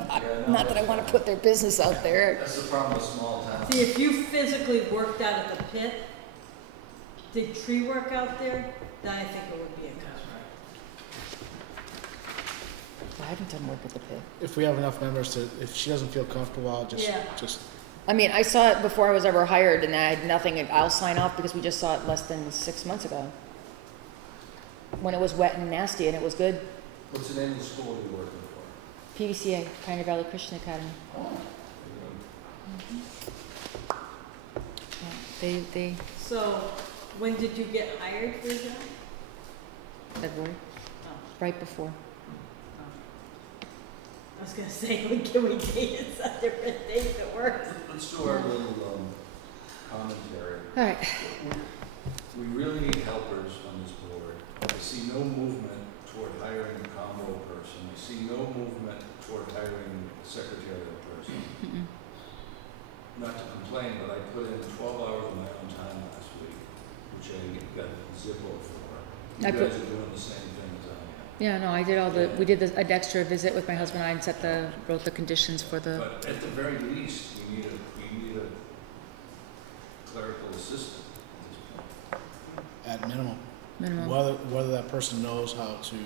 not that I want to put their business out there. That's the problem with small towns. See, if you physically worked out at the pit, did tree work out there, then I think it would be a conflict. I haven't done work at the pit. If we have enough members to, if she doesn't feel comfortable, I'll just, Yeah. I mean, I saw it before I was ever hired, and I had nothing, and I'll sign off because we just saw it less than 6 months ago. When it was wet and nasty, and it was good. What's the name of the school you're working for? PVCA, Pioneer Valley Christian Academy. Oh. Yeah, they, So, when did you get hired for that? February, Oh, right before. oh. I was gonna say, can we date it on different days at work? Let's do our little commentary. All right. We really need helpers on this board. I see no movement toward hiring a combo person. I see no movement toward hiring a secretarial person. Mm-mm. Not to complain, but I put in 12 hours of my own time last week, which I got Zippo for. You I guys put- are doing the same thing as I am. Yeah, no, I did we did an extra visit with my husband and I and wrote the conditions for the, But at the very least, we need a clerical assistant at this point. at minimum. minimum. Whether that person knows how to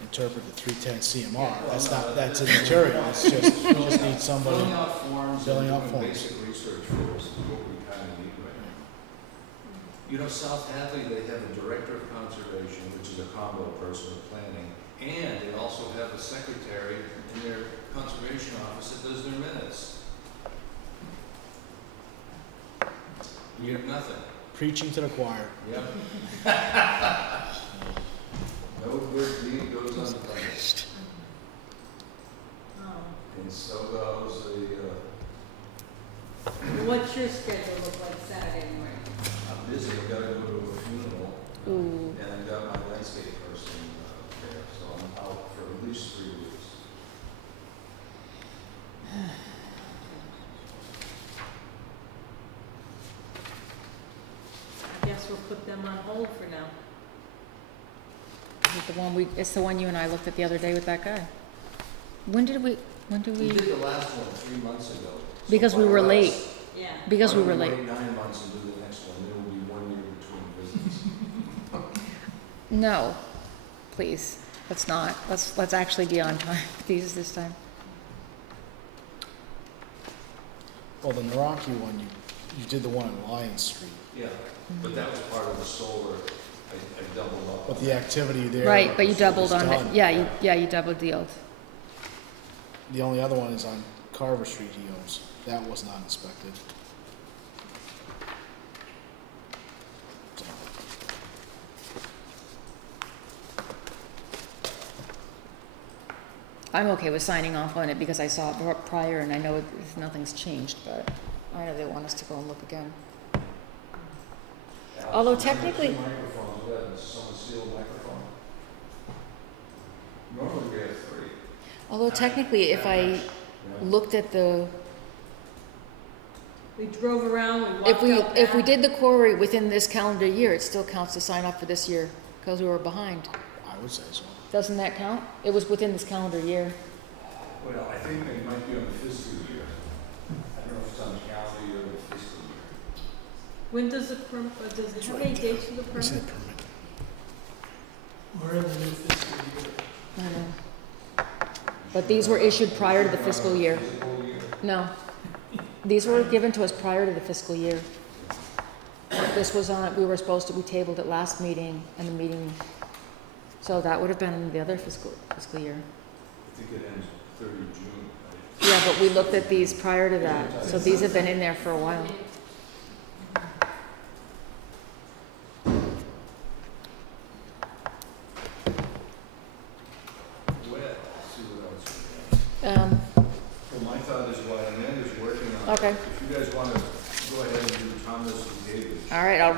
interpret the 310 CMR, that's immaterial. It's just, you just need somebody. Filling out forms Filling and out doing forms. basic research for us is what we kind of need right now. You know, South Hadley, they have a director of conservation, which is a combo person with planning, and they also have a secretary in their conservation office that does their minutes. You have nothing. Preaching to the choir. Yep. No good deed goes unpunished, Oh. and so goes What's your schedule look like Saturday morning? I'm busy, I've got to go to a funeral. Ooh. And I've got my landscape person there, so I'm out for at least 3 weeks. I guess we'll put them on hold for now. It's the one you and I looked at the other day with that guy. When did we, We did the last one 3 months ago. So because we why were don't late, Yeah. because we why were don't late. Wait 9 months and do the next one, there will be 1 year between visits. No, please, let's not. Let's actually be on time this time. Well, the Naraki one, you did the one on Lion Street. Yeah, but that was part of the solar I doubled up. But the activity there. Right, but you doubled is on done. it. Yeah, you doubled dealed. The only other one is on Carver Street he owns. That was not inspected. So, I'm okay with signing off on it because I saw it prior and I know nothing's changed, but I know they want us to go and look again. Although technically, Microphones, we got someone steal a microphone. Normally we have 3. although technically, if I looked at the, We drove around, we walked out back. if we did the quarry within this calendar year, it still counts to sign off for this year because we were behind. I would say so. Doesn't that count? It was within this calendar year. Well, I think they might be on the fiscal year. I don't know if it's on the calendar year or the fiscal year. When does the does it have any dates for the This is a permit? permit. We're in the new fiscal year. I know. But these were issued prior to the fiscal year. Fiscal year. No. These were given to us prior to the fiscal year. This was on, we were supposed to be tabled at last meeting and the meeting, so that would have been the other fiscal year. I think it ends 30 June, right? Yeah, but we looked at these prior to that, so these have been in there for a while. Well, let's see what else we got. Well, my thought is while Amanda's working on it, Okay. if you guys want to go ahead and do Thomas and David. All right, I'll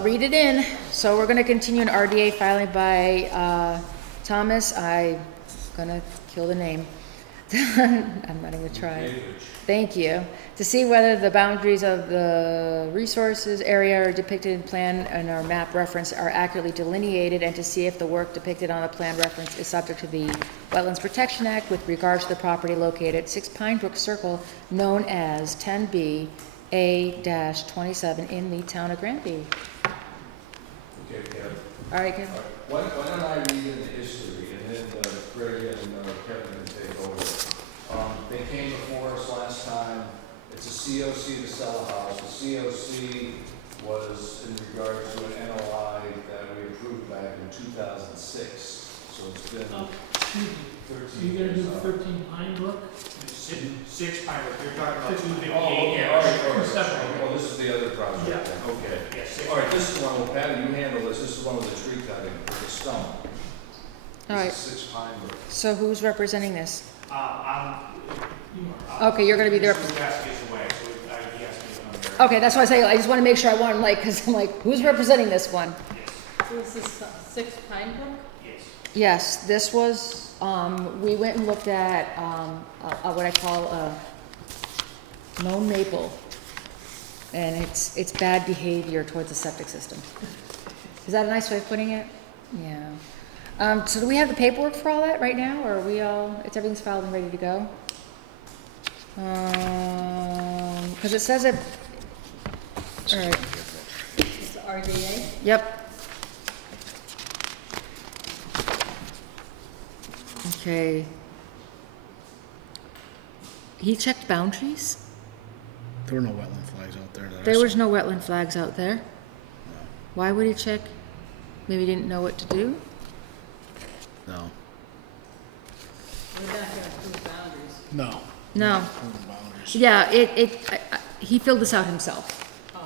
read it in. So we're gonna continue an RDA filing by, Thomas. I'm gonna kill the name. I'm not even gonna try. David. Thank you. To see whether the boundaries of the resources area are depicted in plan and our map reference are accurately delineated, and to see if the work depicted on the plan reference is subject to the Wetlands Protection Act with regards to the property located at 6 Pine Brook Circle, known as 10B A-27 in the town of Granby. Okay, Kevin. All right, Kevin. Why don't I read in the history and then Greg and Kevin can take over. They came before us last time. It's a COC to sell a house. The COC was in regard to an NOI that we approved back in 2006. So it's been Oh, excuse me. 13 So you're gonna years. do 13 Pine Brook? Six Pine Brook, you're talking about 258. Oh, okay, all right, all right. Separate. Oh, this is the other project Yeah. then, okay. Yeah, six. All right, this is the one, well, Patty, you handle this, this is the one with the tree cutting, with the stone. All right. This is 6 Pine Brook. So who's representing this? You are. Okay, you're gonna be the Mr. Gasky is away, so he asked me to come here. Okay, that's why I say, I just wanna make sure I want, like, cause I'm like, who's representing this one? Yes, So this is 6 Pine Brook? yes. Yes, this was, we went and looked at, what I call a known maple. And it's bad behavior towards the septic system. Is that a nice way of putting it? Yeah. So do we have the paperwork for all that right now, or are we all, everything's filed and ready to go? Cause it says it, all right, It's RDA? yep. Okay. He checked boundaries? There were no wetland flags out there. that I There saw. was no wetland flags out there. No. Why would he check? Maybe he didn't know what to do? No. We're not gonna approve boundaries. No. No. Moving boundaries. Yeah, he filled this out himself. Oh,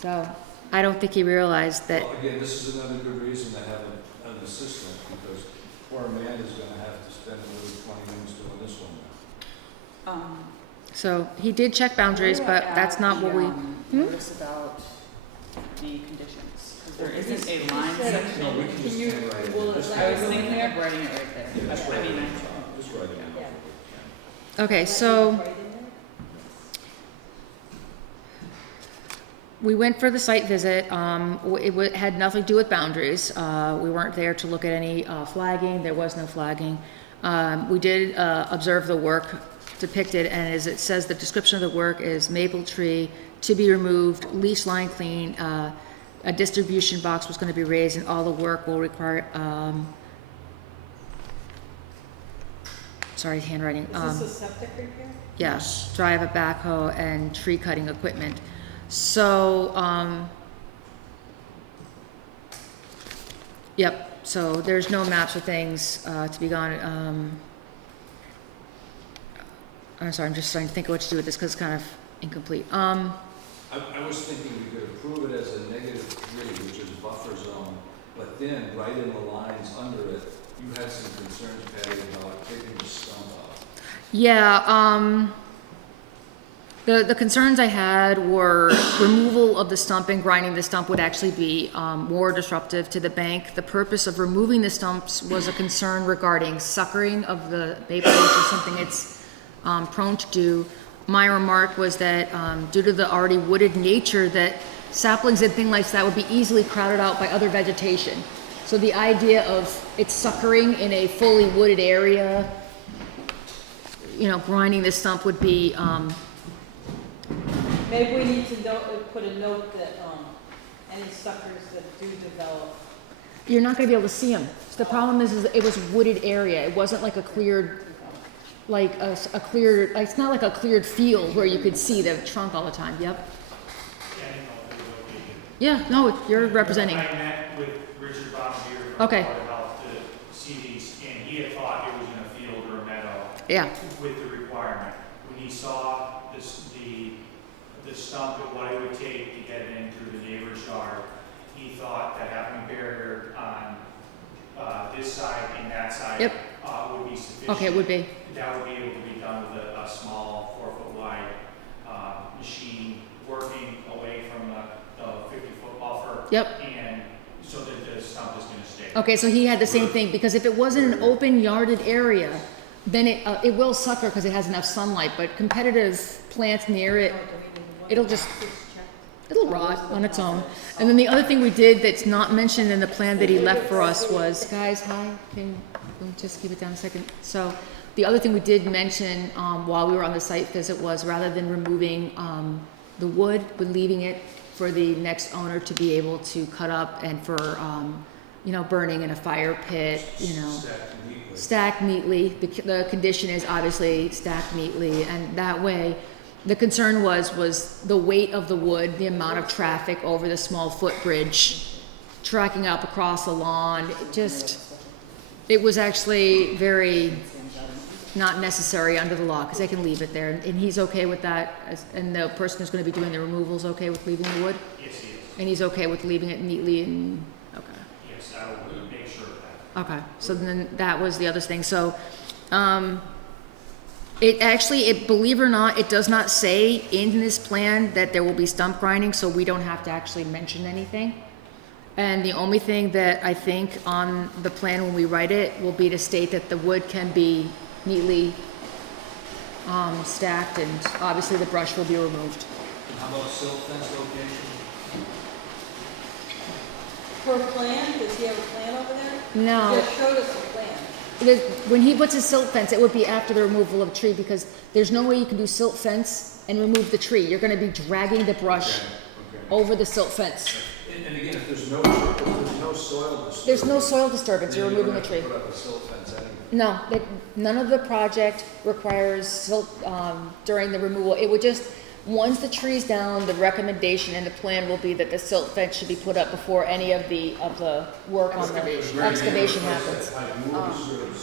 So I don't think he realized that, Well, again, this is another good reason to have an assistant, because poor Amanda's gonna have to spend another 20 minutes doing this one now. so he did check boundaries, but that's not what we, Notice about the conditions, because there isn't a line section. No, we can just hand write it. Well, Just I was hand it. thinking of writing it right there. Yeah, just I write it. mean, Just write it. okay, so right in there? we went for the site visit. It had nothing to do with boundaries. We weren't there to look at any flagging. There was no flagging. We did observe the work depicted, and as it says, the description of the work is maple tree to be removed, leash line clean, a distribution box was going to be raised, and all the work will require, sorry, handwriting. Is this a septic repair? Yes, drive a backhoe and tree cutting equipment. So, Yep, so there's no maps or things, to be gone, I'm sorry, I'm just trying to think of what to do with this, because it's kind of incomplete. I was thinking we could approve it as a -3, which is buffer zone, but then right in the lines under it, you had some concerns, Patty, about taking the stump out. Yeah, the concerns I had were removal of the stump and grinding the stump would actually be more disruptive to the bank. The purpose of removing the stumps was a concern regarding suckering of the paper, which is something it's prone to do. My remark was that due to the already wooded nature, that saplings and things like that would be easily crowded out by other vegetation. So the idea of it suckering in a fully wooded area, you know, grinding the stump would be, Maybe we need to put a note that, any suckers that do develop. you're not gonna be able to see them. So the problem is it was wooded area. It wasn't like a cleared, like a cleared, it's not like a cleared field where you could see the trunk all the time. Yep. Yeah, no, you're representing. I met with Richard Bombier from Okay. Board of Health to see these, and he had thought it was in a field or a meadow. Yeah. With the requirement. When he saw the stump and what it would take to get it in through the neighbor's yard, he thought that having a barrier on this side and that side Yep. would be sufficient. Okay, it would be. That would be able to be done with a small 4-foot wide machine working away from the 50-foot buffer. Yep. And so that the stump is gonna stay. Okay, so he had the same thing, because if it wasn't an open yarded area, then it will sucker because it has enough sunlight, but competitive plants near it, it'll rot on its own. And then the other thing we did that's not mentioned in the plan that he left for us was, guys, hi, can we just keep it down a second? So the other thing we did mention while we were on the site visit was, rather than removing the wood, but leaving it for the next owner to be able to cut up and for, you know, burning in a fire pit, you know. Stacked neatly. The condition is obviously stacked neatly, and that way, the concern was the weight of the wood, the amount of traffic over the small footbridge, tracking up across the lawn. It was actually very not necessary under the law, because they can leave it there, and he's okay with that, and the person who's going to be doing the removal's okay with leaving the wood? Yes, he is. And he's okay with leaving it neatly and, okay. Yes, I will make sure of that. Okay, so then that was the other thing. So, believe it or not, it does not say in this plan that there will be stump grinding, so we don't have to actually mention anything. And the only thing that I think on the plan when we write it will be to state that the wood can be neatly stacked, and obviously the brush will be removed. How about silt fence location? Per plan, does he have a plan over there? No. He just showed us the plan. When he puts his silt fence, it would be after the removal of a tree, because there's no way you can do silt fence and remove the tree. You're gonna be dragging the brush over the silt fence. And again, if there's no soil disturbance. There's no soil disturbance, you're removing the tree. Put up a silt fence anyway. No, none of the project requires silt, during the removal. It would just, once the tree's down, the recommendation and the plan will be that the silt fence should be put up before any of the work on the excavation happens. We want them to use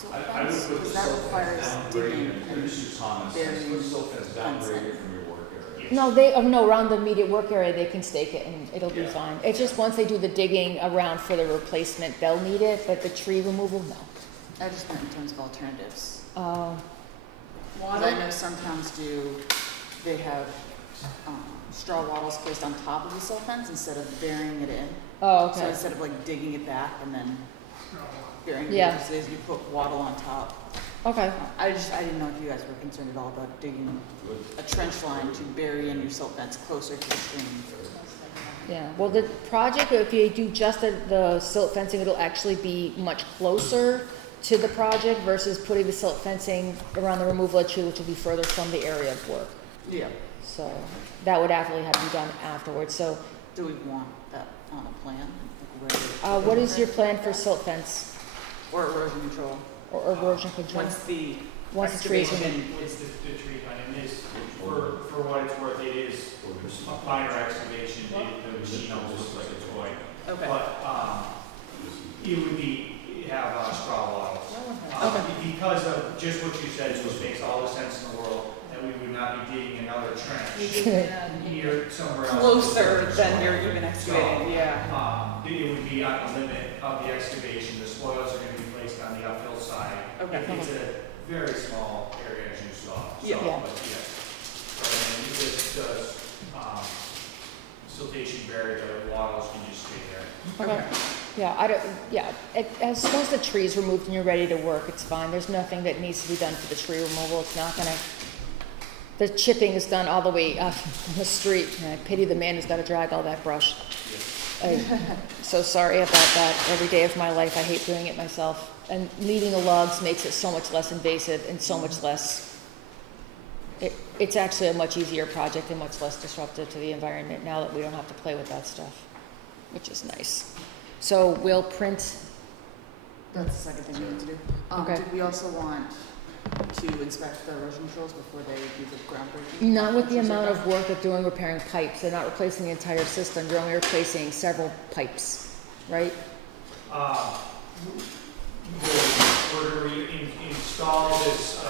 silt I would fence, put the because that silt requires fence digging downgraded, and Mr. Thomas, burying put silt fence fence downgraded in. from your work area. No, around the immediate work area, they can stake it and it'll be fine. It's just once they do the digging around for the replacement, they'll need it, but the tree removal, no. I just meant in terms of alternatives. Oh, Because I know some towns they have straw wattles placed on top of the silt fence instead of burying it in. oh, So okay. instead of like digging it back and then burying Yeah. it, just you put wattle on top. Okay. I didn't know if you guys were concerned at all about digging a trench line to bury in your silt fence closer to the stream. Yeah, well, the project, if you do just the silt fencing, it'll actually be much closer to the project versus putting the silt fencing around the removal of tree, which will be further from the area of work. Yeah. So that would actually have to be done afterwards. So, Do we want that on a plan? Like what is your plan for silt fence or erosion control? or erosion control? Once the Once the tree's Excavation removed? is the treatment, and this, for what it's worth, it is a minor excavation, the machine almost looks like a toy. Okay. But, it would have straw wattles. Because of just what you said, which makes all the sense in the world, that we would not be digging another trench near somewhere else. Closer than you're even excavating, yeah. It would be on the limit of the excavation. The spoils are gonna be placed on the uphill side. Okay. It's a very small area, as you saw. Yeah. But yes. But then this siltation barrier, the wattles can just stay there. Okay. Yeah, as soon as the tree's removed and you're ready to work, it's fine. There's nothing that needs to be done for the tree removal. It's not gonna, the chipping is done all the way up the street. And I pity the man who's gotta drag all that brush. I'm so sorry about that. Every day of my life, I hate doing it myself. And leaving the logs makes it so much less invasive and so much less, it's actually a much easier project and much less disruptive to the environment now that we don't have to play with that stuff, which is nice. So we'll print, That's the second thing we need to do. Okay. Did we also want to inspect the erosion controls before they do the groundbreaking? not with the amount of work of doing repairing pipes. They're not replacing the entire system. You're only replacing several pipes, right? We're gonna install this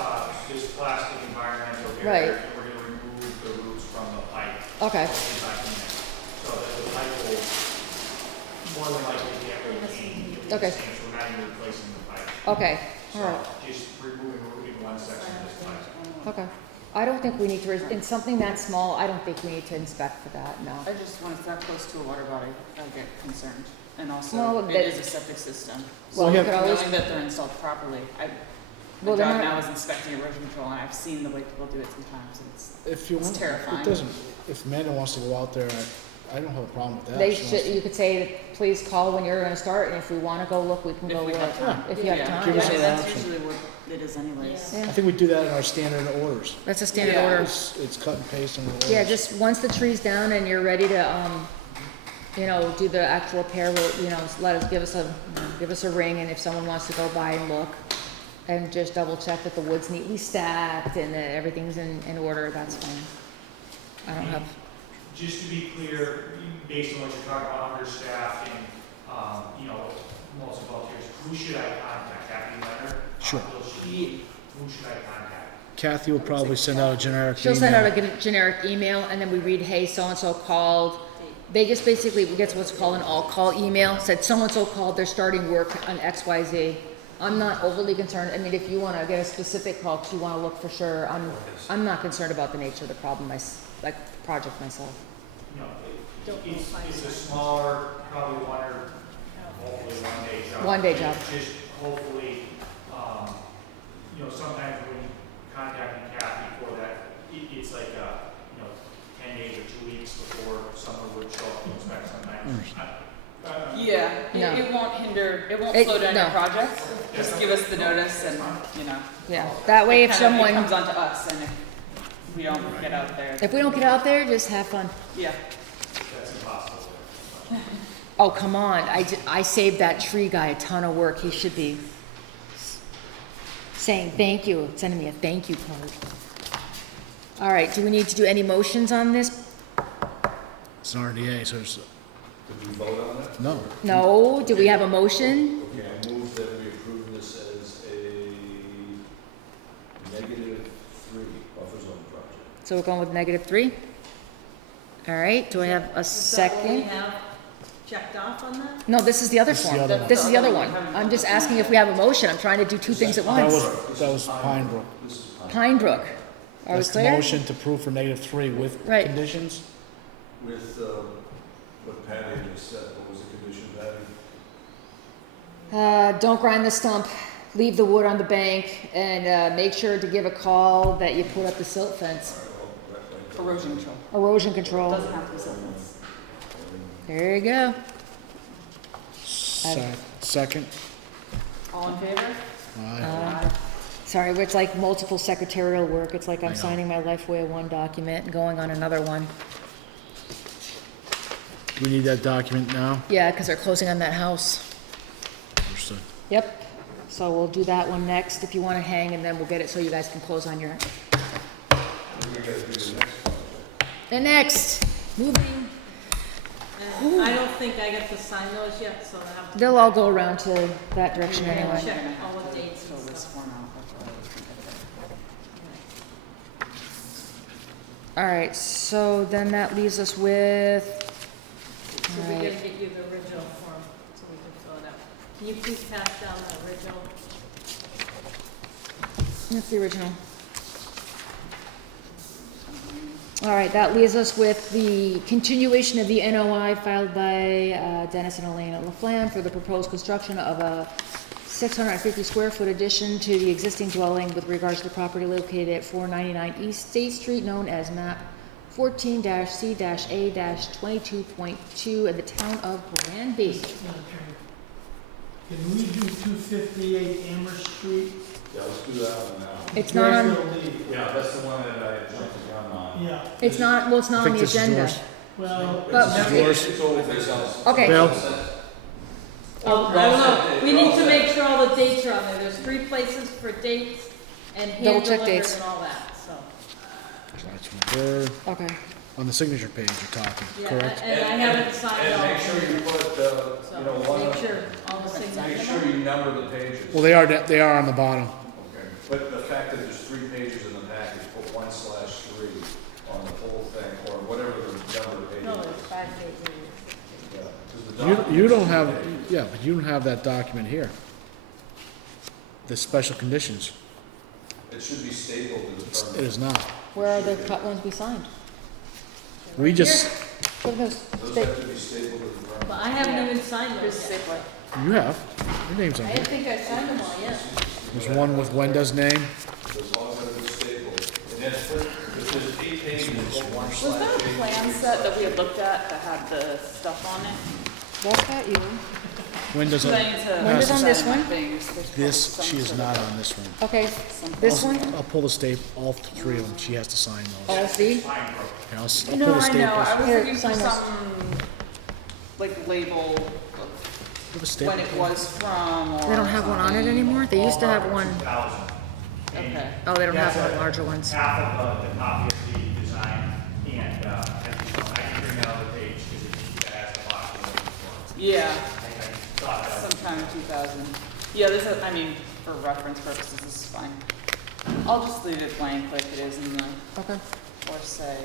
plastic environmental barrier, Right. and we're gonna remove the roots from the pipe. Okay. So that the pipe will more than likely get retained. Okay. So we're not even replacing the pipe. Okay, all So right, just removing one section of this pipe. okay. I don't think we need to, in something that small, I don't think we need to inspect for that, no. I just, when it's that close to a water body, I get concerned. And Well, also, it that- is a septic system. Well, So you could always, knowing that they're installed properly, my Well, they're job not- now is inspecting erosion control, and I've seen the way people do it sometimes, and If you It's want, terrifying. it doesn't, if Amanda wants to go out there, I don't have a problem with that. they She wants should, to- you could say, please call when you're gonna start, and if we wanna go look, we can if go we look. have time. If you have Yeah. time, Give us Yeah, an that's option. usually what it is anyways. Yeah. I think we do that in our standard orders. That's a standard Yeah. order. It's cut and paste in the orders. Yeah, just once the tree's down and you're ready to, do the actual repair, give us a ring, and if someone wants to go by and look, and just double check that the wood's neatly stacked and that everything's in order, that's fine. I don't have, Just to be clear, based on what you're talking about, understaffed and, most volunteers, who should I contact? Kathy Leonard? Sure. Bill Sheehy? Who should I contact? Kathy will probably send out a generic she'll send out email. a generic email, and then we read, hey, so-and-so called. They just basically gets what's called an all-call email, said so-and-so called, they're starting work on XYZ. I'm not overly concerned. I mean, if you wanna get a specific call, cause you wanna look for sure, I'm not concerned about the nature of the problem, the project myself. It's a smaller, probably hopefully one-day job. One-day job. Just hopefully, sometimes when contacting Kathy for that, it's like, 10 days or 2 weeks before someone would show up to inspect sometimes. Yeah, No. it won't hinder, it won't It- slow down no. your project. Just give us the notice and, Yeah, that way if it someone, comes onto us, and if we don't get out there, if we don't get out there, just have fun. yeah. That's impossible. Oh, come on, I saved that tree guy a ton of work, he should be saying thank you, sending me a thank you card. All right, do we need to do any motions on this? It's an RDA, so there's, Did we vote on it? no. No, do we have a motion? Okay, I move that we approve this as a -3 buffer zone project. So we're going with -3? All right, do I have a Is that what we second? have checked off on that? No, this is the other This is form. the other one. This is the other one. I'm just asking if we have a motion, I'm trying to do two things at That once. was Pine Brook. This is Pine Brook, are we That's the clear? motion to approve for -3 with Right. conditions. with, what Patty just said, what was the condition, Patty? Don't grind the stump, leave the wood on the bank, and make sure to give a call that you put up the silt fence. Erosion control. Erosion control. Doesn't have to be something. There you go. Second. All in favor? Aye. Sorry, it's like multiple secretarial work. It's like I I'm know. signing my life away one document and going on another one. We need that document now. Yeah, because they're closing on that house. Understood. Yep. So we'll do that one next if you want to hang, and then we'll get it so you guys can close on your. We gotta do the next project. And next, moving. And I don't think I get to sign those yet, so I have to. They'll all go around to that direction Yeah, anyway. check all the dates Fill and this stuff. form out, that's what I was thinking. All right, so then that leaves us with, So we Right. gotta get you the original form, so we can fill it out. Can you please pass down the original? that's the original. All right, that leaves us with the continuation of the NOI filed by Dennis and Elaine LaFlamme for the proposed construction of a 650 square foot addition to the existing dwelling with regards to the property located at 499 East State Street, known as map 14-C-A-22.2 in the town of Granby. Can we do 258 Amherst Street? Yeah, let's do that one now. It's not on, Drexel Lee. Yeah, that's the one that I jumped the gun on. Yeah, it's not, well, it's I not on think the this is agenda. yours. well, But- This is yours. It's over there. Okay, Bill? Oh, I don't know, we need to make sure all the dates are on there, there's 3 places for dates and Double hand check delivered dates. and all that, so. That's from Bird. okay. On the signature page you're talking, Yeah, correct? and I haven't signed all And make of sure them, you put, so one, make sure all the make signatures. sure you number the pages. Well, they are on the bottom. Okay, but the fact that there's 3 pages in the package, put 1/3 on the whole thing, or whatever the number of pages No, is. there's 5 pages. Yeah, 'cause the You document- don't have, yeah, but you don't have that document here. The special conditions. It should be stapled to the It permit. is not. Where are the cut ones we signed? We just, Look at those. Those They- have to be stapled to the permit. But I haven't even signed Here's those the yet. stapler. you have, your name's on I here. didn't think I signed them all yet. There's one with Wenda's name. Those all gotta be stapled. And then if there's 8 pages, put 1/8. Was there a plan set that we had looked at that had the stuff on it? Was that you? Wenda's on, Trying to- Wenda's on this Sign my one? things. There's probably this, some she is sort of not a- on this one. Okay, something. this one? I'll pull the all 3 of them, she has to sign those. All three? Yeah, I'll No, pull the I know, I staples. was Here, looking for sign those. some, like, label of Put a staple. when it was from or They don't have one on it something. anymore? They used to have one. 2000. Okay. Oh, they don't have That's one a- larger ones. Half of the copy of the design, and I can bring that other page because it has the box we're looking for. Yeah, I thought that was. sometime in 2000. Yeah, this is, I mean, for reference purposes, this is fine. I'll just leave it blank like it is in the, Okay. or say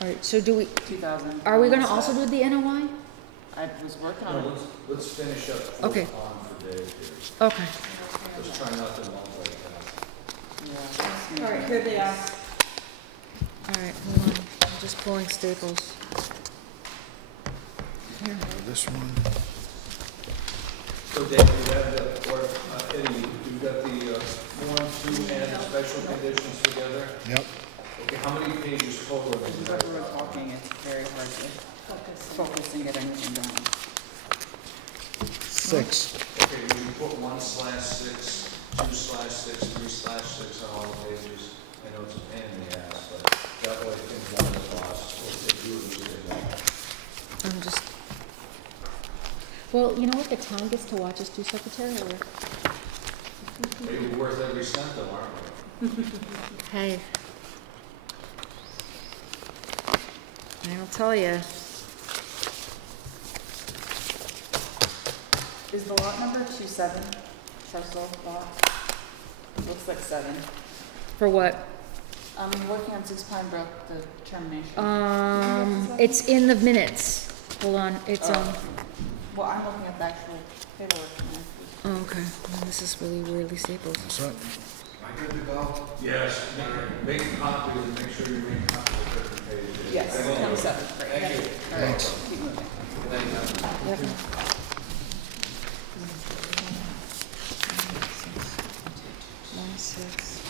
All right, so do we, 2000. are we gonna also do the NOI? I was working on No, it. let's finish up Okay. full on for Dave here. Okay. Let's try not to lump like that. Yeah. All right, here they are. All right, hold on. I'm just pulling staples. Here. This one. So Dave, you have the, or Eddie, you've got the 1, 2, and the special conditions together? Yep. Okay, how many pages total have you Because got? we were talking, it's very hard to focus and get anything done. 6. Okay, will you put 1/6, 2/6, 3/6 on all the pages? I know it's a pain in the ass, but that way things won't get lost. Or if you lose it, I'm just, well, you know what? The town gets to watch us do secretarial work. maybe we're worth every cent though, aren't we? Hey. I'll tell you. Is the lot number 27? Parcel lot? Looks like 7. For what? I'm working on 6 Pine Brook, the termination. It's in the minutes. Hold on, it's, Well, I'm looking at the actual paperwork. oh, okay. Well, this is really weirdly stapled. That's right. Am I good to go? Yes, make copies and make sure you make copies of different pages. Yes, 27, great. Thank you. All right, keep moving. Thank you. Yep. One, 6,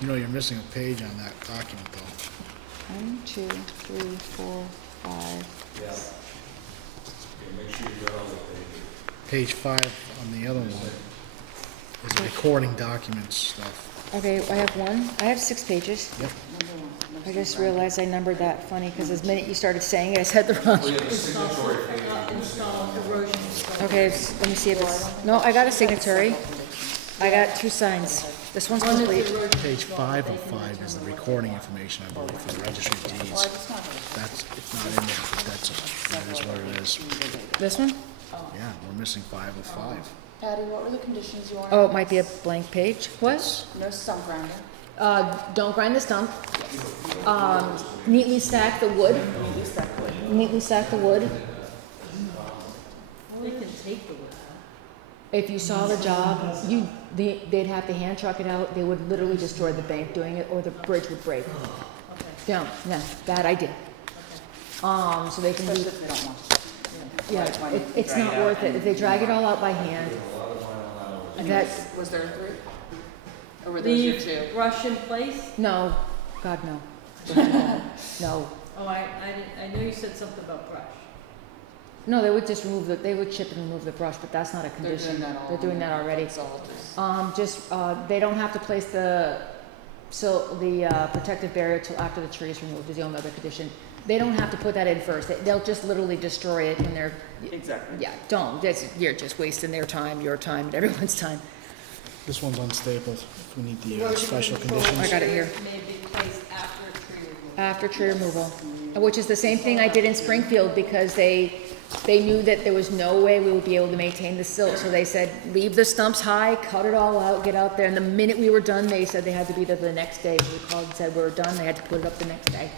You know, you're missing a page on that document though. 1, 2, 3, 4, 5. Yeah. Okay, make sure you got all the pages. Page 5 on the other one is the recording documents stuff. Okay, I have one. I have 6 pages. Number 1. I just realized I numbered that funny because the minute you started saying it, I said the wrong. We have a signatory page. Install erosion control. Okay, let me see if it's, no, I got a signatory. I got 2 signs. This one's One is complete. the road. Page 505 is the recording information, I believe, for the registry of Well, I deeds. just wanted to. That's, it's not in there, but that is what it is. This one? Yeah, we're missing 505. Patty, what were the conditions you wanted? Oh, it might be a blank page. What? No stump grinding. Don't grind the stump. Neatly stack the wood. Neatly stacked wood. Neatly stack the wood. They can take the wood out. If you saw the job, they'd have to hand truck it out. They would literally destroy the bank doing it, or the bridge would break. Okay, No, bad idea. okay. So they can Especially do, if they don't want to. yeah, When you it's drag not it out worth it. and- If they drag it all out by hand, that, Was there 3? Or were those your 2? The brush in place? no, God, no. No. Oh, I didn't, I know you said something about brush. No, they would just they would chip and remove the brush, but that's not a They're condition. doing that all. They're doing that already. It's all just. They don't have to place the protective barrier till after the tree is removed is the only other condition. They don't have to put that in first. They'll just literally destroy it when they're, Exactly. yeah, you're just wasting their time, your time, and everyone's time. This one's unstable. We need the Erosion special control conditions. I got it here. May be placed after tree removal. After tree removal, which is the same thing I did in Springfield because they knew that there was no way we would be able to maintain the silt. So they said, leave the stumps high, cut it all out, get out there. And the minute we were done, they said they had to be there the next day. So we called and said we were done. They had to put it up the next day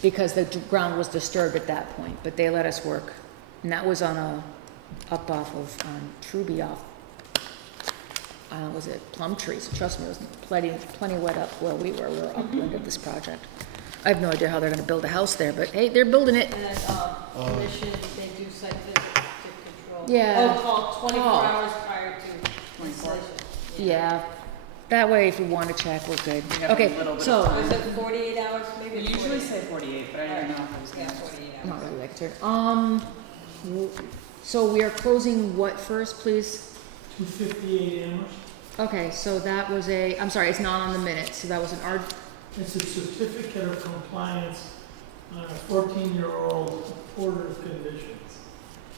because the ground was disturbed at that point. But they let us work. And that was up off of Truby off. Was it Plumtree? So trust me, it was plenty wet up where we were. We were upwind of this project. I have no idea how they're gonna build a house there, but hey, they're building it. And then, commission, they do site visits to control. Yeah. Oh, call 24 Oh. hours prior to 24. installation. Yeah, that way if we wanna check, we're good. We have a Okay, little bit of so, Was it 48 hours, maybe? We usually say 48, but I didn't know if I was Yeah, gonna. 48 I'm not hours. really like it. So we are closing what first, please? 258 Amherst. Okay, so that was I'm sorry, it's not on the minutes, so that was an It's a certificate of compliance on a 14-year-old order of conditions.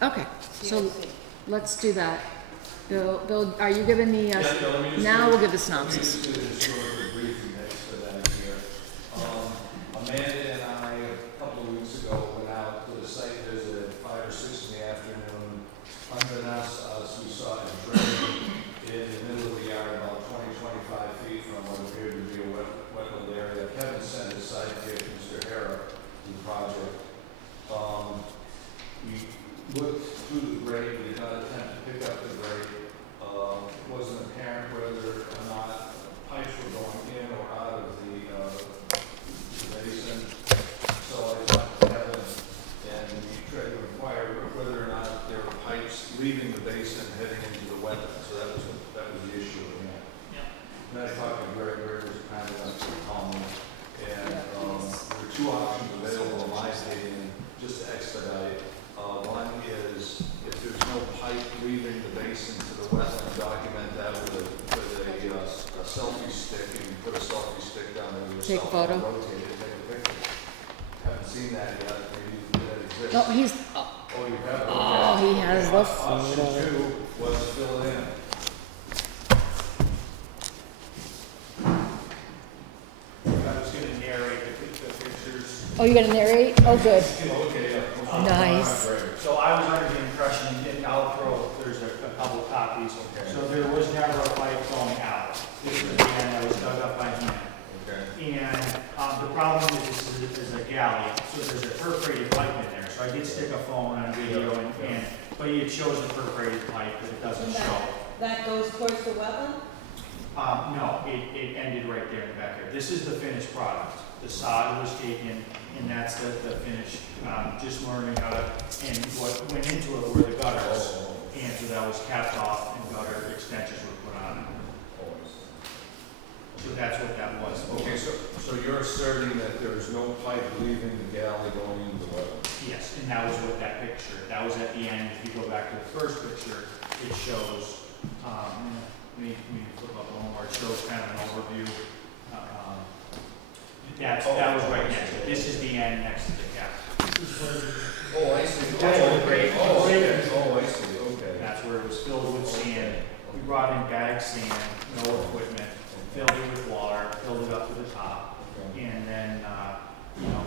okay, so COC. let's do that. Bill, are you giving the, now we'll give the synopsis. Let me just do this short and briefly next to that here. Amanda and I, a couple of weeks ago, went out to the site visit at 5 or 6 in the afternoon. Unbeknownst to us, we saw a drain in the middle of the yard, about 20, 25 feet from what appeared to be a wetland area. Kevin sent his sidekick, Mr. Hara, to the project. We looked through the grade, we did not attempt to pick up the grade. It wasn't apparent whether or not pipes were going in or out of the basin. So I talked to Kevin and we tried to inquire whether or not there were pipes leaving the basin heading into the wetland. So that was the issue in that. And I talked to Greg, Greg was kind enough to call me. And there were 2 options available in my opinion, just to expedite. One is if there's no pipe leaving the basin to the wetland, document that with a selfie stick, and you put a selfie stick down there with Take a yourself, photo. and rotate it, take a picture. Haven't seen that yet, maybe that exists. No, he's, Oh, you have? oh, he has the Option photo. 2 was fill it in. I was gonna narrate the pictures. Oh, you gonna narrate? Oh, good. Okay, yeah. Nice. So I was under the impression, and I'll throw, there's a couple copies. So there was never a pipe going out. This was the end that was dug up by hand. Okay. And the problem is this is a galley, so there's a perforated pipe in there. So I did stick a phone on video but it shows a perforated pipe, but it doesn't show. That goes towards the wetland? No, it ended right there in the backyard. This is the finished product. The sod was taken, and that's the finish. Just learning how to, and what went into it were the gutters. And so that was capped off and gutter extensions were put on. So that's what that was. Okay, so you're asserting that there is no pipe leaving the galley going into the wetland? Yes, and that was what that picture, that was at the end. If you go back to the first picture, it shows, let me flip up one more. It shows kind of an overview. That was right next to it. This is the end next to the cap. Oh, I see. That's what the grade was. Oh, okay. Oh, I see, okay. That's where it was filled with sand. We brought in bag sand, no equipment, filled it with water, filled it up to the top, Okay. and then,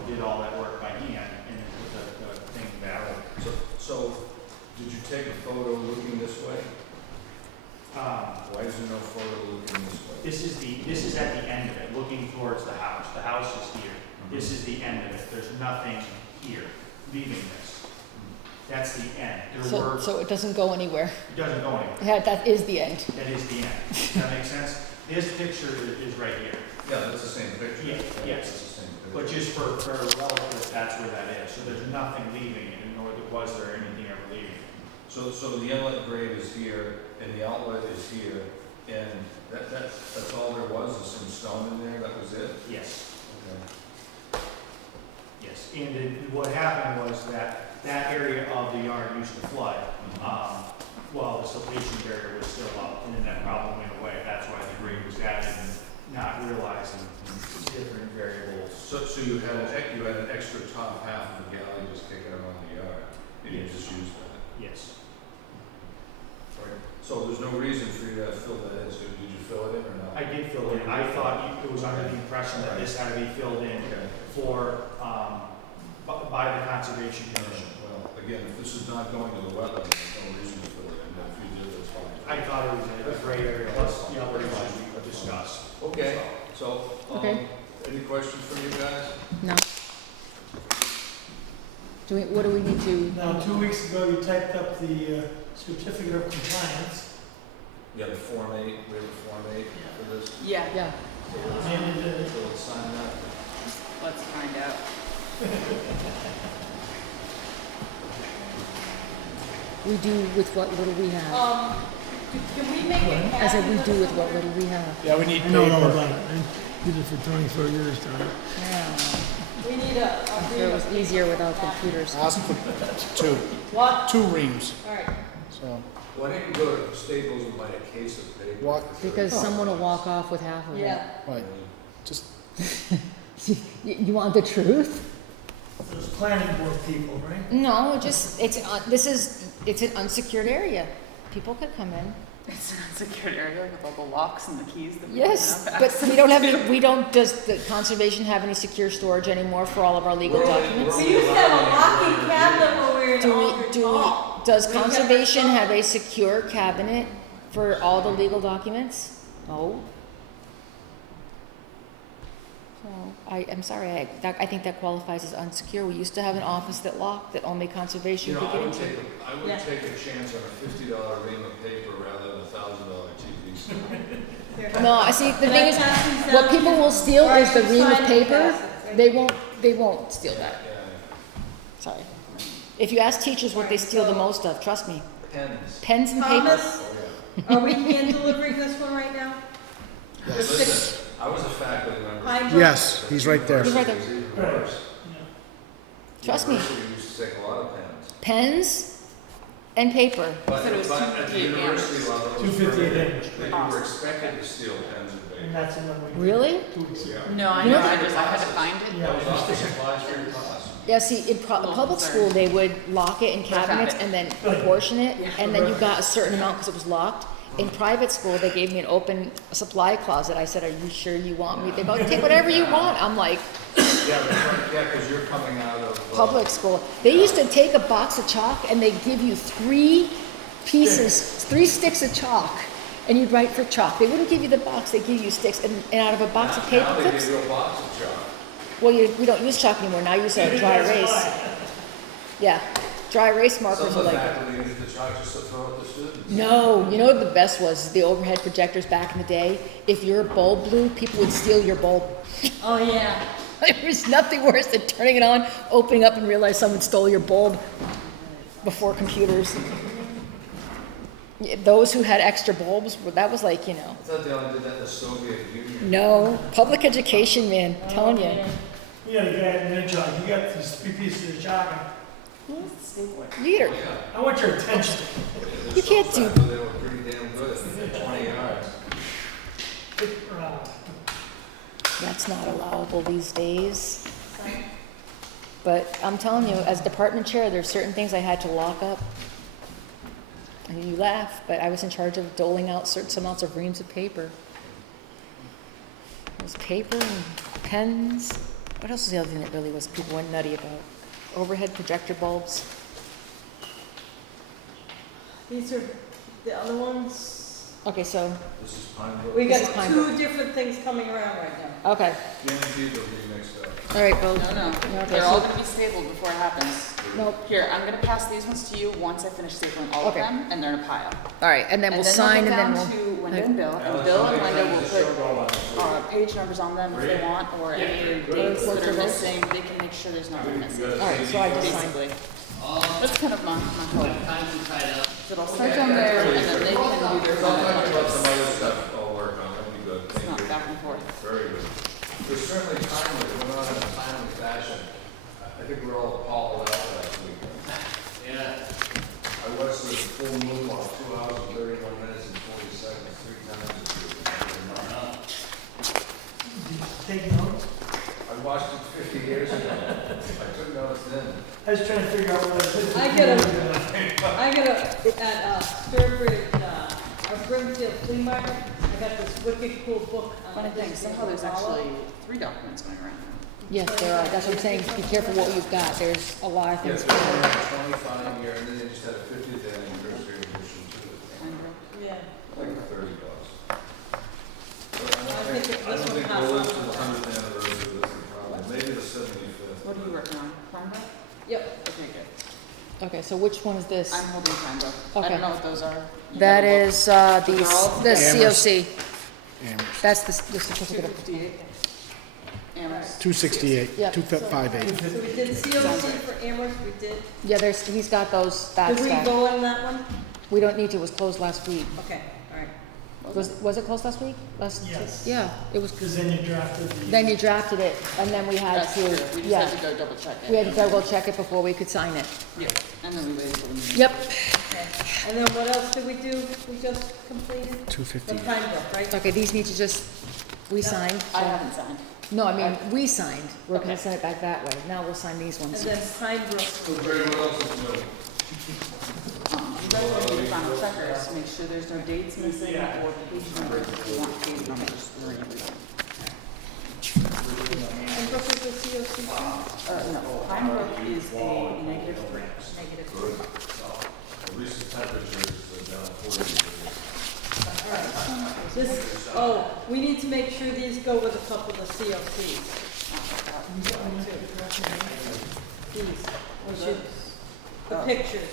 did all that work by hand, and then put the thing back. So, did you take a photo looking this way? Why is there no photo looking this way? This is at the end of it, looking towards the house. The house is here. This is the end of it. There's nothing here, leaving this. That's the end. So it doesn't go anywhere. It doesn't go anywhere. Yeah, that is the end. That is the end. Does that make sense? This picture is right here. Yeah, that's the same picture. Yeah, yes. That's the same picture. But just for relative, that's where that is. So there's nothing leaving it, nor was there anything ever leaving it. So the inlet grade is here, and the outlet is here, and that's all there was, is some stone in there, that was it? Yes, Okay. yes. And what happened was that area of the yard used to flood, while the siltation barrier was still up, and then that problem went away. That's why the grade was added, and not realizing different variables. So you had an extra top half of the galley just kicking around the yard, and you just used that? Yes. Right. So there's no reason for you to fill that in, so did you fill it in or not? I did fill it in. I thought it was under the impression that this had to be filled in Okay. by the Conservation Commission. Well, again, if this is not going to the wetland, there's no reason to fill it in, but if you did, that's fine. I thought it was a gray area, plus the other issues we discussed. Okay, so, Okay. any questions from you guys? No. What do we need to? Now, 2 weeks ago, you typed up the certificate of compliance. Yeah, the Form 8, we have a Form 8 for this. Yeah, Yeah. And So let's sign that. let's find out. We do with what little we have. Can we make it I said we happen? do with what little we have. Yeah, we need I know all paper. about it. I did it for 24 years, Tony. Yeah. We need a I'm sure it was easier without computers. Ask for two What? reams, All right. so. Why don't you go to Staples and buy a case of paper? What? Because someone will walk off with half of it. Yeah. Right, just, You want the truth? Those planning board people, right? No, it's an unsecured area. People could come in. It's an unsecured area with all the locks and the keys that we Yes, don't have but access we don't have to. any, does the conservation have any secure storage anymore for all of our legal documents? We used to have a locking cabinet when we were in Do Aldrich Hall. does We kept it conservation have a locked. secure cabinet for all the legal documents? No. So, I'm sorry, I think that qualifies as unsecure. We used to have an office that locked, that only conservation You could know, get I would into. Yeah. take a chance on a $50 ream of paper rather than a $1,000 TV set. No, I see, the Can thing I is, pass these down what to people you? will steal Or is the you ream of sign and paper. pass it? They won't steal that, Yeah, sorry. If you ask teachers what they steal the most of, trust me, pens. pens and paper. Thomas, Oh, are we hand delivering this one right now? yeah. Listen, I was a faculty member. Pine Bluff? yes, he's right there. He's right there. It was even Right. worse. Trust me. University used to take a lot of pens. Pens and paper. But, said it was but at the 258 university level, it was 258 permitted, inch. that you were expected to steal pens and And paper. that's the one we. Really? 2 weeks ago. Yeah. No, I You know, know I had to find it. Yeah. That was office supplies for your class. Yeah, see, in public school, they would lock it in cabinets and then proportion it, and then you got a certain amount because it was locked. In private school, they gave me an open supply closet. I said, "Are you sure you want me?" They go, "Take whatever you want." I'm like, Yeah, that's right, yeah, because you're coming out of. public school. They used to take a box of chalk and they'd give you 3 sticks of chalk, and you'd write for chalk. They wouldn't give you the box; they'd give you sticks, and out of a box of paper Now they clips. give you a box of chalk. Well, we don't use chalk anymore. Now you use a dry erase. Yeah, dry erase markers Some are of the like. faculty used the chalk just to throw at the students. No, you know what the best was? The overhead projectors back in the day. If your bulb blew, people would steal your bulb. Oh, yeah. There was nothing worse than turning it on, opening up, and realize someone stole your bulb before computers. Yeah, those who had extra bulbs, that was like, I thought they only did that in the Soviet Union. no, public education, man, I'm telling you. We had a guy at Midjob, he got these 3 pieces of chalk. Leader, Oh, yeah. I want your attention. They're You so can't do- fat, but they were pretty damn good, 20 yards. that's not allowable these days. But I'm telling you, as department chair, there's certain things I had to lock up. I And you laugh, but I was in charge of doling out certain amounts of reams of paper. It was paper and pens. What else was the other thing that really was people went nutty about? Overhead projector bulbs. These are the other ones. Okay, so, This is Pine Brook. We This is got Pine two different things coming around right now. okay, Guaranteed they'll be mixed up. all right, Bill. No, Okay, they're all so- gonna be stapled before it happens. Nope. Here, I'm gonna pass these ones to you once I finish stapling all of Okay. them, and they're in a pile. All right, and then we'll sign and then they'll we'll. go down to Wendell and Bill, and Bill and Wendell will put, on. page numbers on them if they want, or any dates that are missing, they can make sure there's nothing missing. All right, so I just signed. Basically. That's kind of my whole. So I'll start down there, and then they can do their I'll own. talk about some other stuff I'll work on, that'll be good, It's thank not you. back and forth. Very good. There's certainly timely, it went on in a timely fashion. I think we're all appalled out last week. Yeah. I watched the full moon walk, 2 hours and 31 minutes and 40 seconds, 3 times. Did you take notes? I watched it 50 years ago. I took notes then. I was trying to figure out what I did. I got at Sturbridge, or Brimfield Flea Market, I got this wicked cool book on Funny thing, somehow there's actually 3 documents going around. Yes, there are. That's what I'm saying. Be careful what you've got. There's a lot of Yeah, things. there's a 25 year, and then they just had a 50th anniversary edition too. Yeah. Like $30. But I think I don't this think one we'll has live to the one. 100th anniversary, that's the problem. Maybe the 75th. What are you working on? Chromebook? Yep. Okay, good. Okay, so which one is this? I'm holding Chromebook. I Okay. don't know what those are. You That have a book. is, the Amherst. COC. Amherst. That's the certificate of. 258. Amherst. 268, Yeah. 258. So we did COC for Amherst, we did. Yeah, he's got those, Did that's we that. go on that one? We don't need to, it was closed last week. Okay, all right. Was it closed last week? Yes. Yeah, it was, Because then you drafted the. then you drafted it, and then we had That's true. We to, just yeah. had to go double check it. We had to double check it before we could sign it. Yeah, and then we waited till the meeting. Yep. Okay. And then what else did we do? We just completed? The 258. Pine Brook, right? Okay, these need to just, we signed. I so- haven't signed. No, I mean, we signed. We're gonna Okay. send it back that way. Now we'll sign these And ones. then Pine Brook. So Greg, what else is new? You guys are need to final checkers, make sure there's no dates missing or page numbers if you want page numbers for everything. Pine Brook is a COC too? No, Pine Brook is a -3. Negative. Good. At least the temperature is down 40 degrees. This, oh, we need to make sure these go with a couple of COCs. These, we should, the pictures.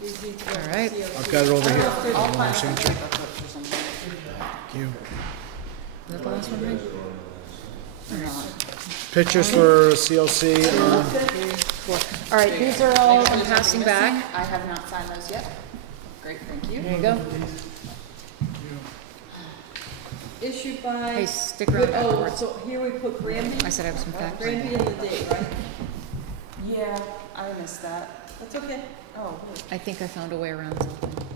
These need to go with All right. COCs. I've got it over I don't here. know if there's- I'll find signature? for something. Thank you. Is that the last one, right? Or not. Pictures for CLC. All right, these are all, Make sure I'm there's passing nothing back. missing. I have not signed those yet. Great, thank you. There you go. Issued by. Hey, stick around Oh, afterwards. so here we put Granby, I said I was in fact. Granby and the date, right? Yeah, I missed that. That's okay. Oh, I think I found a way around something.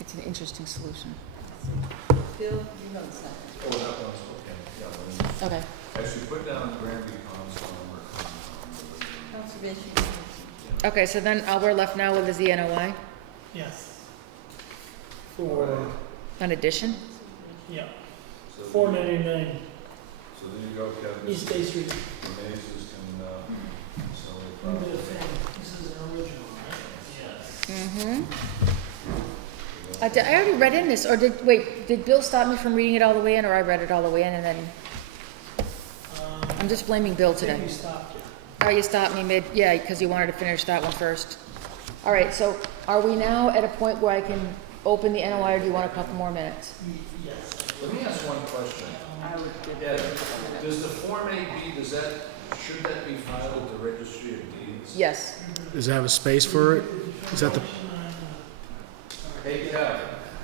It's an interesting solution. Bill, you know the second. Oh, that one's okay. Yeah, well, Okay. actually, put down Granby Pond's phone number. Conservation. Okay, so then all we're left now with is the NOI, Yes. For, an addition. yeah, So 499 So there you go, Kevin. East Bay Street. The mazes can, sell their Remember property. the thing, this is an original, right? Yes. Mm-hmm. I already read in this, or did Bill stop me from reading it all the way in, or I read it all the way in and then, I'm just blaming Bill I think today. we stopped it. Oh, you stopped me mid, yeah, because you wanted to finish that one first. All right, so are we now at a point where I can open the NOI, or do you want a couple more minutes? Yes. Let me ask one question. I would give Yeah, it a couple minutes. does the Form 8B, should that be filed at the Registry of Deeds? Yes. Does it have a space for it? Is that the, Hey, Kev,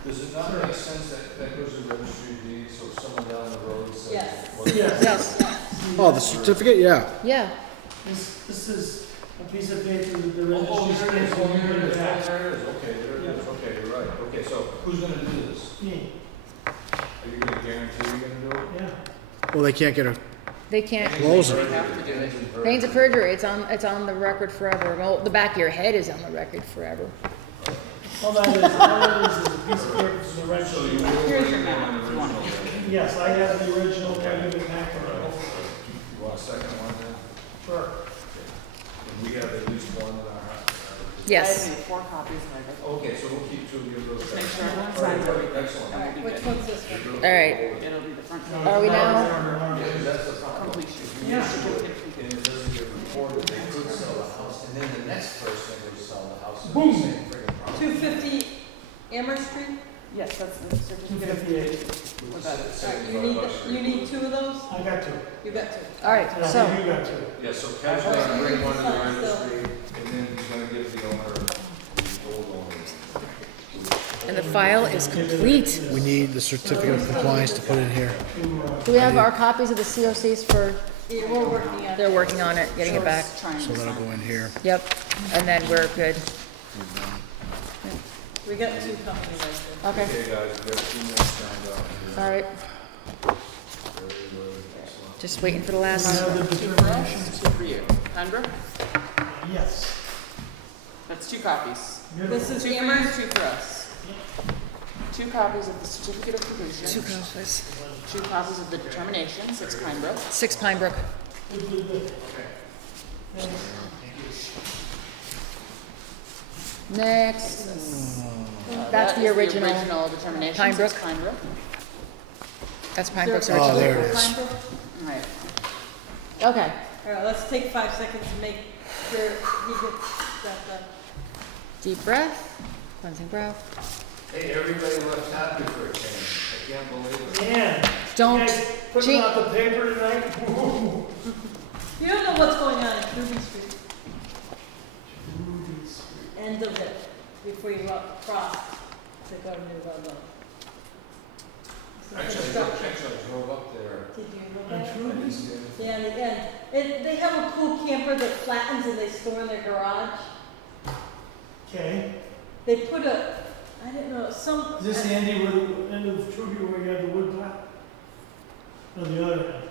does it not make sense that goes to the Registry of Deeds, so if someone down the road says? Yes. what- Yes. Yes, oh, the certificate? Yeah. yeah. This is a piece of paper that the Oh, registry there it is, stands oh, on there it the is, back. there it is, okay, there it is, okay, you're right, okay, so who's gonna do this? Me, Are you gonna guarantee you're gonna do it? yeah. Well, they can't get a They can't, Close They it. have to do it. paint the perjury, it's on the record forever. Well, the back of your head is on the record forever. All that is a piece of paper from the So registry. you will Here's bring your in map, an if you want. original. Yes, I have the original, I give it back to them. You want a second one then? Sure. And we have at least one in our house. Yes. I made 4 copies and I wrote. Okay, so we'll keep 2 of your those. Just make sure All everyone right, signs great, it. excellent. All right, which one's this one? All right. It'll be the front Are we now? Yeah, 'cause that's the problem. completion. Yeah. Certificate of completion. And it doesn't get reported, they could sell the house, and then the next person would sell the house. and Boom. the same friggin' problem. 250 Amherst Street? Yes, that's the certificate of 258. completion. What about it? All right, you need 2 of those? I got two. You got 2. All right, And I so, think you got two. Yeah, so Ken's gonna bring one to the registry, and then he's gonna give the owner, the old owner. and the file is complete. We need the certificate of compliance to put in here. Do we have our copies of the COCs for, Yeah, we're working on it. they're working on it, getting it back. Trying So to that'll sign. go in here. Yep, and then we're good. We got 2 coming right there. Okay, Okay, guys, we got 2 more signed up here. all right, Very good, excellent. just waiting for the I last. have the 2 for determination. us, 2 for you. Pembroke, Yes. that's 2 copies. This is 2 for you, Amherst? 2 for us. 2 copies of the certificate of completion. 2 copies. 2 copies of the determination, 6 Pinebrook. 6 Pine Brook. Good, good, good. Thanks. Next, That that's the is original. determination, Pine 6 Brook. Pinebrook. That's Pine Brook's Oh, original. there it is. All right. Okay, All right, let's take 5 seconds to make sure he gets that done. deep breath, cleansing breath. Hey, everybody left happy for a change. I can't believe it. Man, Don't, you guys putting Gee. out the paper tonight? Woo. You don't know what's going on in Ruby Street, Ruby Street. end of it, before you cross to go to New Ludlow. Some Actually, construction. I drove up there. Did you look On at it? I Ruby didn't Street? see anything. Yeah, and again, they have a cool camper that flattens and they store in their garage. Okay. They put a, I don't know, some. Is this the end of Truby where you have the wood pile? No, the other end.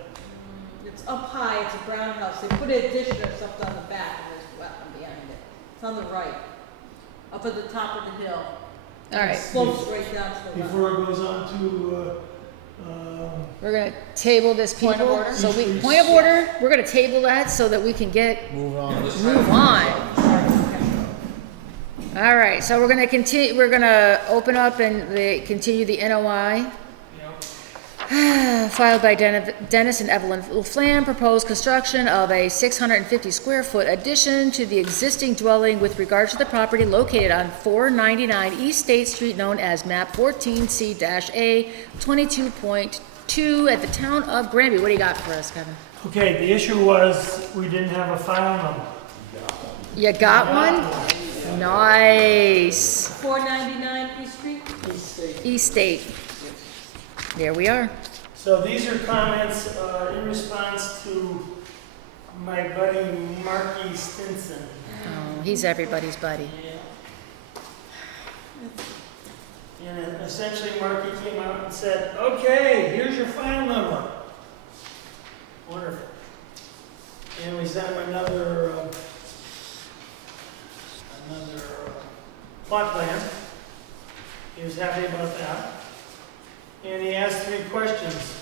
It's up high, it's a brown house, they put an addition or something on the back, and there's wetland behind it. It's on the right, up at the top of the hill. all It right, slopes right down to the left. Before it goes on to, we're gonna table this Point of people. order? So we, point of order, we're gonna table that so that we can get, Move on. move on. All right, so we're gonna continue, we're gonna open up and continue the NOI. Filed by Dennis and Evelyn Flam, proposed construction of a 650 square foot addition to the existing dwelling with regard to the property located on 499 East State Street, known as map 14C-A 22.2 at the town of Granby. What do you got for us, Kevin? okay, the issue was we didn't have a file number. You got one? Nice. 499 East Street? East State. There we are. So these are comments in response to my buddy Marky Stinson. Oh, he's everybody's buddy. And essentially Marky came out and said, okay, here's your file number. Wonderful. And we sent him another plot plan. He was happy about that. And he asked 3 questions.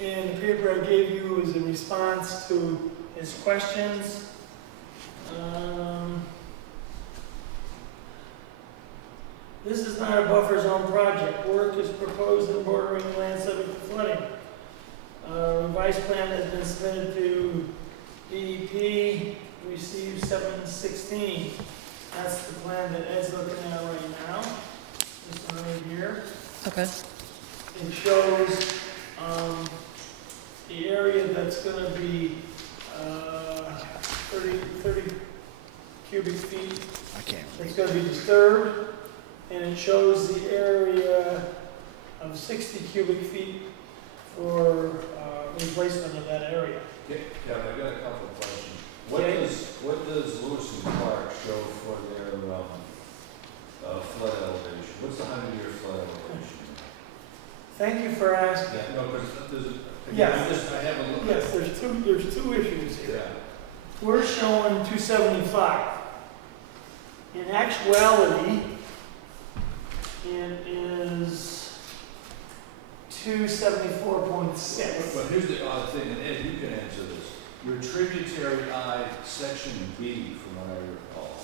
And the paper I gave you is a response to his questions. This is not a buffer zone project. Work is proposed in bordering land subject to flooding. Revised plan has been submitted to DEP, received 7/16. That's the plan that Ed's looking at right now. This one right here. Okay. It shows the area that's going to be 30 cubic feet. I can't It's read. going to be disturbed, and it shows the area of 60 cubic feet for replacement of that area. Yeah, Kevin, I got a couple of questions. Okay. What does Lewis and Clark show for their flood elevation? What's the 100-year flood elevation? Thank you for asking. Yeah, no, because there's Yes. I haven't looked. Yes, there's two issues here. Yeah. We're showing 275. In actuality, it is 274.6. But here's the odd thing, and Ed, you can answer this. Your tributary I, section B, from what I recall.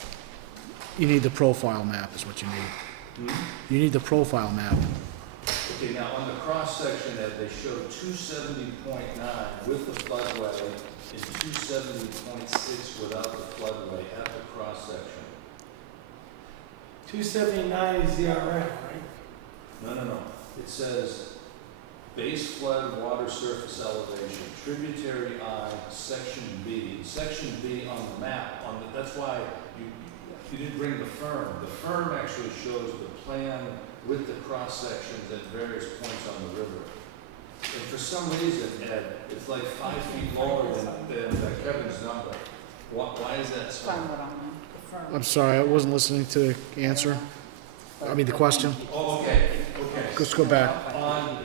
You need the profile map is what you need. You need the profile map. Okay, now on the cross section that they showed 270.9 with the floodway and 270.6 without the floodway at the cross section. 279 is the RM, right? No. It says base flood water surface elevation, tributary I, section B. Section B on the map, that's why you didn't bring the firm. The firm actually shows the plan with the cross sections at various points on the river. And for some reason, Ed, it's like 5 feet lower than Kevin's number. Why is that so? Find what I'm on. I'm sorry, I wasn't listening to the answer. I mean, the question. Oh, okay. Let's go back. On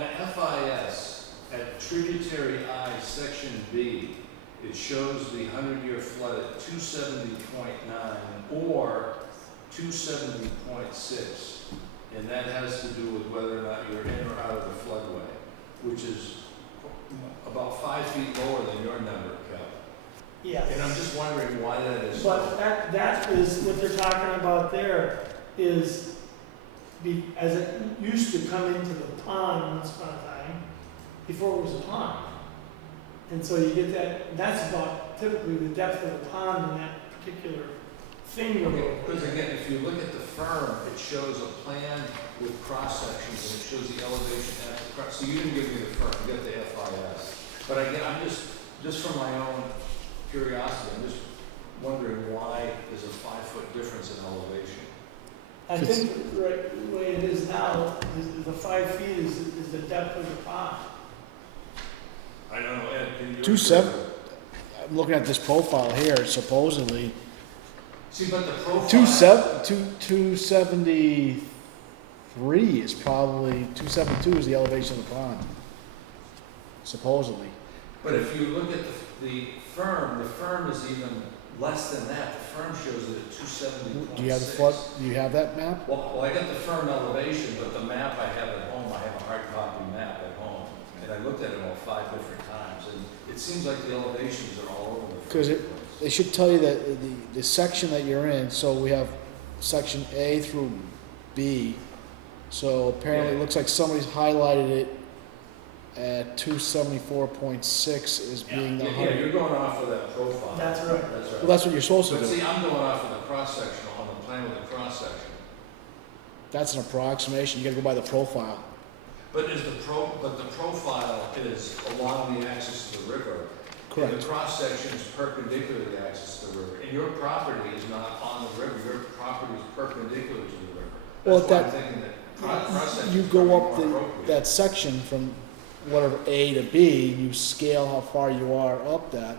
the FIS, at tributary I, section B, it shows the 100-year flood at 270.9 or 270.6. And that has to do with whether or not you're in or out of the floodway, which is about 5 feet lower than your number, Cal. Yes. And I'm just wondering why that is. But that is what they're talking about there is as it used to come into the pond once upon a time, before it was a pond. And so you get that's about typically the depth of the pond in that particular thing. Okay, because again, if you look at the firm, it shows a plan with cross sections and it shows the elevation at the cross. So you didn't give me the firm, you got the FIS. But again, I'm just from my own curiosity, I'm just wondering why there's a 5-foot difference in elevation. I think the way it is now, is the 5 feet is the depth of the pond. I don't know, Ed, can you? 27. I'm looking at this profile here, supposedly. See, but the profile. 273 is probably, 272 is the elevation of the pond. Supposedly. But if you look at the firm is even less than that. The firm shows it at 270.6. Do you have the flood? Do you have that map? Well, I got the firm elevation, but the map I have at home, I have a hard copy map at home. And I looked at it about 5 different times, and it seems like the elevations are all over the Because place. they should tell you that the section that you're in, so we have section A through B. So apparently it looks like somebody's highlighted it at 274.6 as being the Yeah, 100. you're going off of that profile. That's right. That's right. Well, that's what you're supposed to But do. see, I'm going off of the cross-section, on the plan with the cross-section. That's an approximation. You gotta go by the profile. But the profile is along the axis of the river. Correct. And the cross-section is perpendicular to the axis of the river. And your property is not on the river, your property is perpendicular to the river. Well, That's why I'm that- thinking that cross-section You is go probably up more appropriate. that section from whatever A to B, you scale how far you are up that,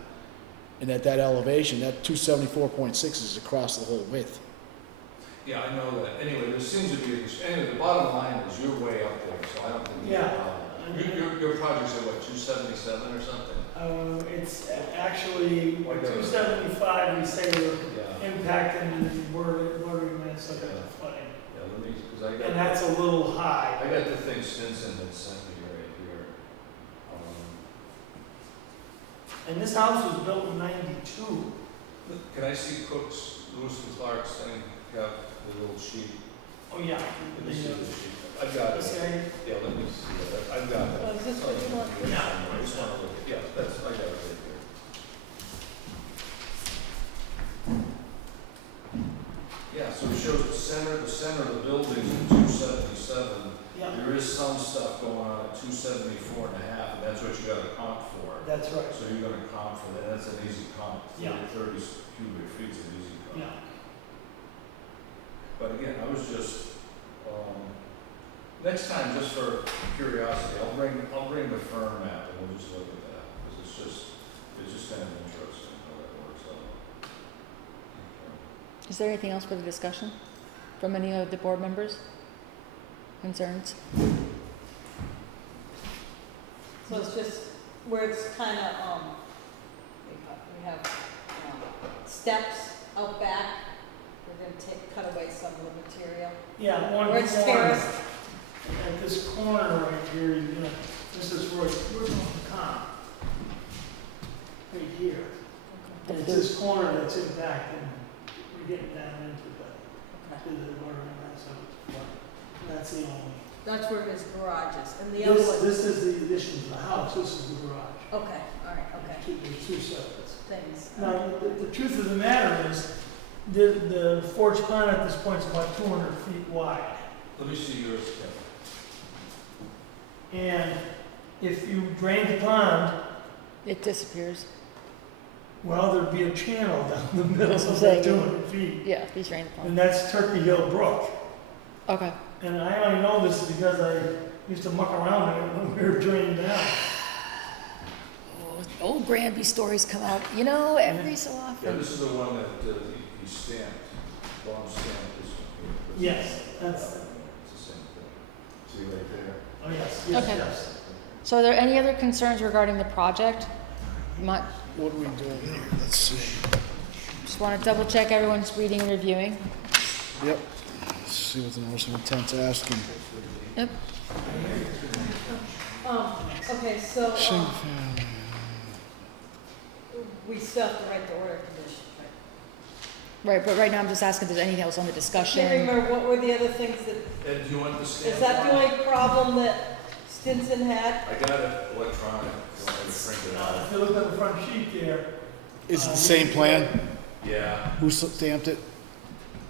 and at that elevation, that 274.6 is across the whole width. Yeah, I know that. Anyway, there seems to be, anyway, the bottom line is you're way up there, so I don't think you have a problem. Your project's at what, 277 or something? It's actually 275. We say we're Yeah. impacting the bordering lands subject to flooding, Yeah, let me, because I got. and that's a little high. I got the thing Stinson had sent me right here. And this house was built in '92. Can I see Cook's, Lewis and Clark's thing? Got the little sheet. Oh yeah. Let me see the sheet. I've got This it. area. Yeah, let me see it. I've got it. Oh, is this what you want? I just want to look at, yeah, that's, I got it right there. Yeah, so it shows the center of the building is 277. Yeah, There is some stuff going on at 274 and a half, and that's what you got to comp for. that's right. So you're gonna comp for that, that's an easy comp. Yeah. 30 cubic feet's an easy comp. Yeah. But again, I was just, next time, just for curiosity, I'll bring the firm map and we'll just look at that, because it's just kind of interesting how that works out. Is there anything else for the discussion from any of the board members? Concerns? So it's just where it's kind of, we have steps out back. We're gonna cut away some of the material. Yeah, one Where it's corner. terraced. At this corner right here, you're gonna, this is where we're going to come. Right here. And it's this corner that's impacted, we're getting down into the bordering line, so that's the only. That's where his garage is, and the other one. This is the addition to the house, this is the garage. Okay, all right, okay. There's two separate Things. Now, the truth of the matter is, the Forge Pond at this point is about 200 feet wide. Let me see yours, Kevin. And if you drain the pond, It disappears. well, there'd be a channel down the middle That's what of I'm that saying. 200 feet. Yeah, he's drained the pond. And that's Turkey Hill Brook. Okay. And I only know this because I used to muck around in it when we were draining down. Oh, old Granby stories come out, you know, every so Yeah, often. this is the one that he stamped. Bob stamped this one here. Yes, that's, It's the same thing. See right there? oh yes, yes, Okay. yes. So are there any other concerns regarding the project? Not, What are we doing here? Let's see. just want to double check everyone's reading and reviewing. Yep. Let's see what the notice of intent's asking. Yep. Okay, so, Single family. we still have to write the order of conditions, right? Right, but right now I'm just asking if there's anything else on the I discussion. can't remember, what were the other things that, Ed, do you want the stamp? is that the one? only problem that Stinson had? I got it electronic. You want me to print it out? If you look at the front sheet there, Is it the same plan? Yeah, Who stamped it?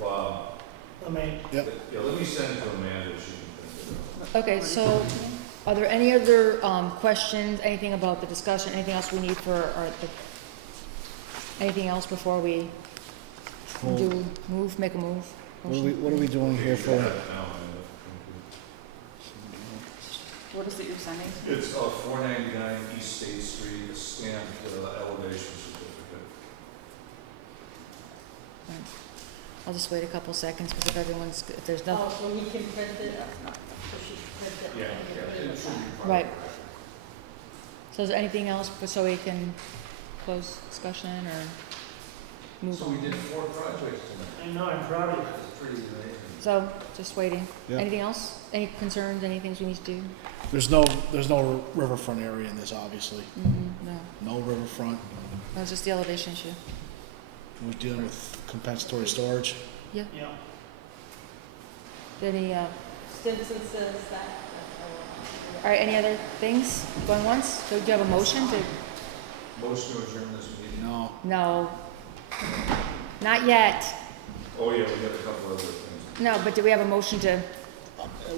Bob. I mean, Yep. Yeah, let me send it to Amanda, she can print it out. Okay, so are there any other questions, anything about the discussion, anything else we need for anything else before we make a move? What are we doing here for? You got it now, Amanda. What is it you're sending? It's 499 East State Street, a stamped elevation certificate. I'll just wait a couple seconds, because if there's nothing, Oh, so he can print it, so she can print it. Yeah, and yeah, put it in it the should be file. fine. right. So is there anything else, so we can close discussion or move So we on? did 4 projects tonight. I know, I'm proud of you. That's pretty amazing. So, just waiting. Yeah. Anything else? Any concerns, any things we need to do? There's no riverfront area in this, obviously. No, No riverfront. no, it's just the elevation issue. We're dealing with compensatory storage. Yeah. Any, Stinson says that. all right, any other things going once? So do you have a motion to? Motion to adjourn this meeting. No. No. Not yet. Oh, yeah, we got a couple other things. No, but do we have a motion to?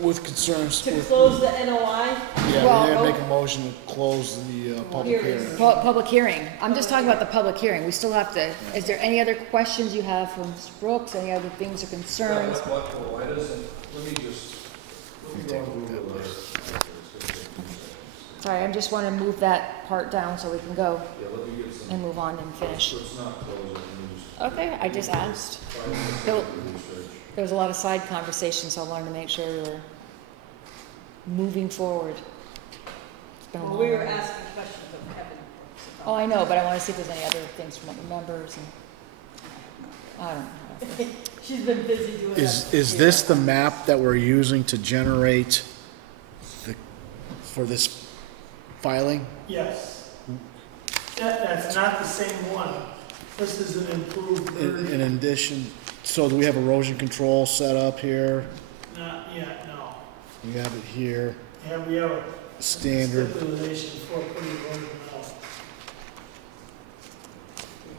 With concerns, To with, close the NOI? yeah, Well, we need to oh. make a motion to close the public Here it hearing. is. Public hearing. I'm just talking about the public hearing. We still have to, is there any other questions you have from Ms. Brooks? Any other things or concerns? Why doesn't, let me go on Google Earth. It's gonna take 2 seconds. Sorry, I just want to move that part down so we can go Yeah, let me get some. and move on and finish. Let's not close it, let me just. Okay, I just asked. Bill- There was a lot of side conversation, so I wanted to make sure we were moving forward. It's been a Well, we were long- asking questions of Kevin. Oh, I know, but I want to see if there's any other things from the members and, I don't know. She's been busy doing that. Is this the map that we're using to generate for this filing? Yes. That's not the same one. This is an improved version. In addition, so do we have erosion control set up here? Not yet, no. We have it here, And we have a standard. stipulation for putting erosion out.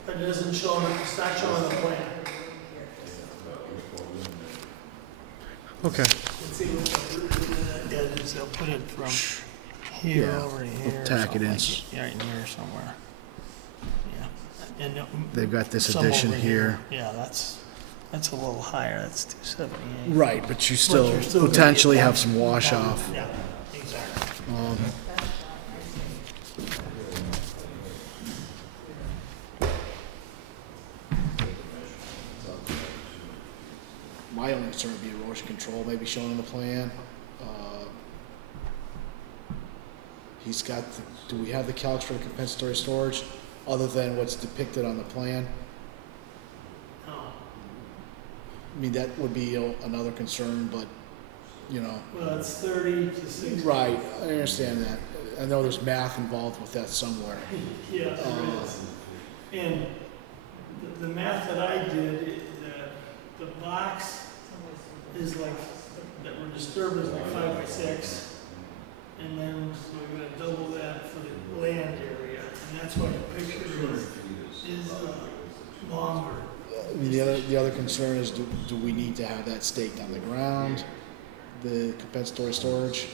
But it doesn't show, it's not showing the plan. Okay. Let's see what that is. They'll put it from here Yeah, over we'll here. tack it in. Yeah, in here somewhere. Yeah. And They've got this some addition over here. Yeah, that's a little higher. That's 278. Right, but you still you're still gonna potentially get have that. some wash off. Yeah, exactly. My only concern would be erosion control, maybe shown on the plan. he's got, do we have the calcs for the compensatory storage, other than what's depicted on the plan? No. I mean, that would be another concern, but, you know. Well, it's 30 to 60. Right, I understand that. I know there's math involved with that somewhere. Yeah, there is. And the math that I did, the box is like, that we're disturbed is like 5 by 6. And then we're gonna double that for the land area, and that's why the picture is longer. I mean, the other concern is, do we need to have that staked on the ground, the compensatory storage?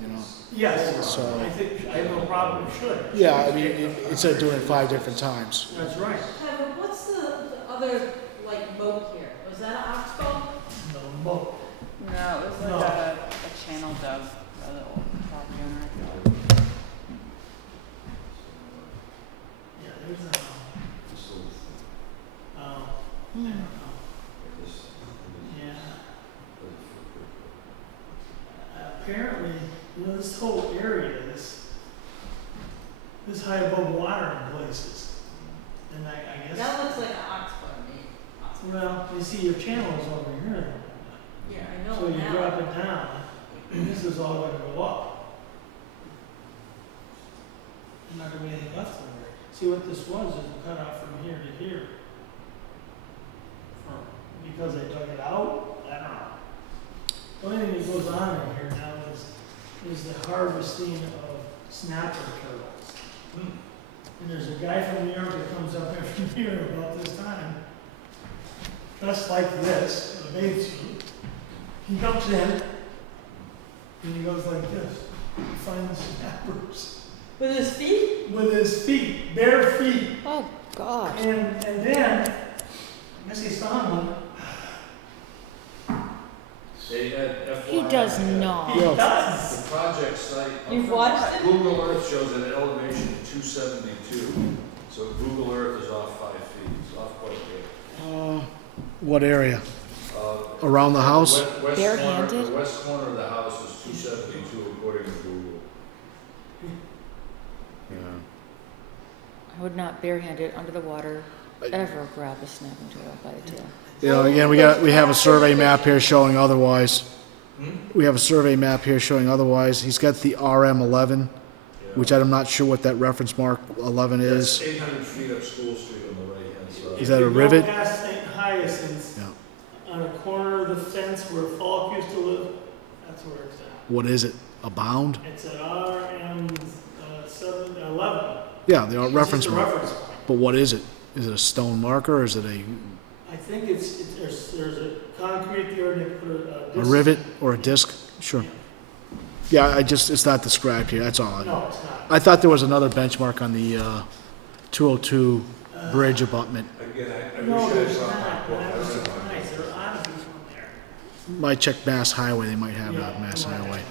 You know? Yes, So- I think, I have no problem, we should. Yeah, I mean, instead of doing it 5 different times. That's right. Kevin, what's the other, like, moat here? Was that an oxbow? No, boat. No, it was No. like a channel dove by the old property owner. Yeah, there's a, I don't know. Yeah. Apparently, you know, this whole area is high above water in places. And I guess, That looks like an oxbow to me. Oxbow. well, you see your channels over here. Yeah, I know So you now. drop it down, and this is all gonna go up. There's not gonna be anything left over there. See what this was, is a cutoff from here to here. Because they dug it out, I don't know. The only thing that goes on in here now is the harvesting of snapper turtles. And there's a guy from New York that comes up every year about this time, dressed like this, in a bathing suit. He comes in, and he goes like this, and finds snappers. With his feet? With his feet, bare feet. Oh, God. And then, I guess he found one. They had He does not. He does. The project site. You've watched it? Google Earth shows an elevation of 272, so Google Earth is off 5 feet, it's off quite a bit. What area? Uh, Around the house? Barehanded? The west corner of the house is 272 according to Google. I would not barehanded under the water ever grab a snapping turtle by the tail. You know, again, we have a survey map here showing otherwise. We have a survey map here showing otherwise. He's got the RM11, which I'm not sure what that reference mark 11 It's is. 800 feet up School Street on the right-hand side. Is that a If you rivet? go past St. Hyacinth's, Yeah. on a corner of the fence where Falk used to live, that's where it's at. What is it? A bound? It's at RM 11. Yeah, the It's reference just a mark. reference point. But what is it? Is it a stone marker or is it I think there's a concrete there and they put a a disc. rivet or a disc? Sure. Yeah, it's not described here, that's all. No, it's not. I thought there was another benchmark on the 202 bridge abutment. Again, I No, wish I there's saw my not. book. But I I was read my surprised. There ought to be one there. Might check Mass Highway, they might have Yeah, that Mass they might Highway. have.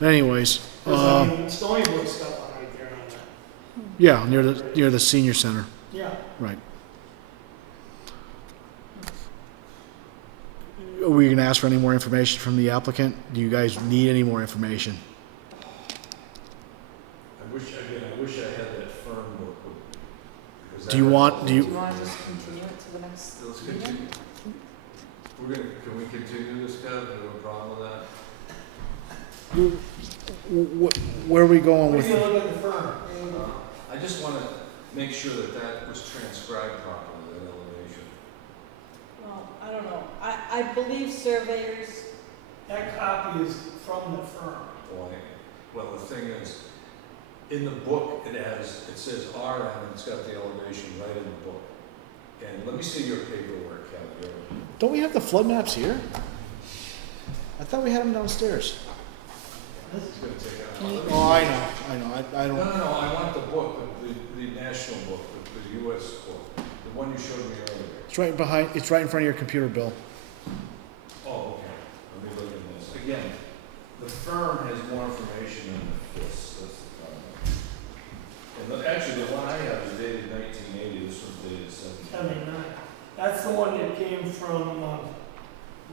But anyways, There's Stony Brook stuff on right there on that. yeah, near the senior center, Yeah. right. Are we gonna ask for any more information from the applicant? Do you guys need any more information? I wish I had that firm book. Because Do you want, Do you want to just continue it to the next Let's meeting? continue. Can we continue this, Kev? Do you have a problem with that? Where are we going What with do you it? look at the firm? I just want to make sure that was transcribed properly, that elevation. Well, I don't know. I believe surveyors, That copy is from the firm. Well, the thing is, in the book, it says RM, and it's got the elevation right in the book. And let me see your paperwork, Kev. Don't we have the flood maps here? I thought we had them downstairs. It's gonna take out. Oh, I don't. No, I want the book, the national book, the US book, the one you showed me earlier. It's right in front of your computer, Bill. Oh, okay. Let me look at this. Again, the firm has more information than this. That's the problem. And actually, the one I have is dated 1980. This one's dated 79. 79. That's the one that came from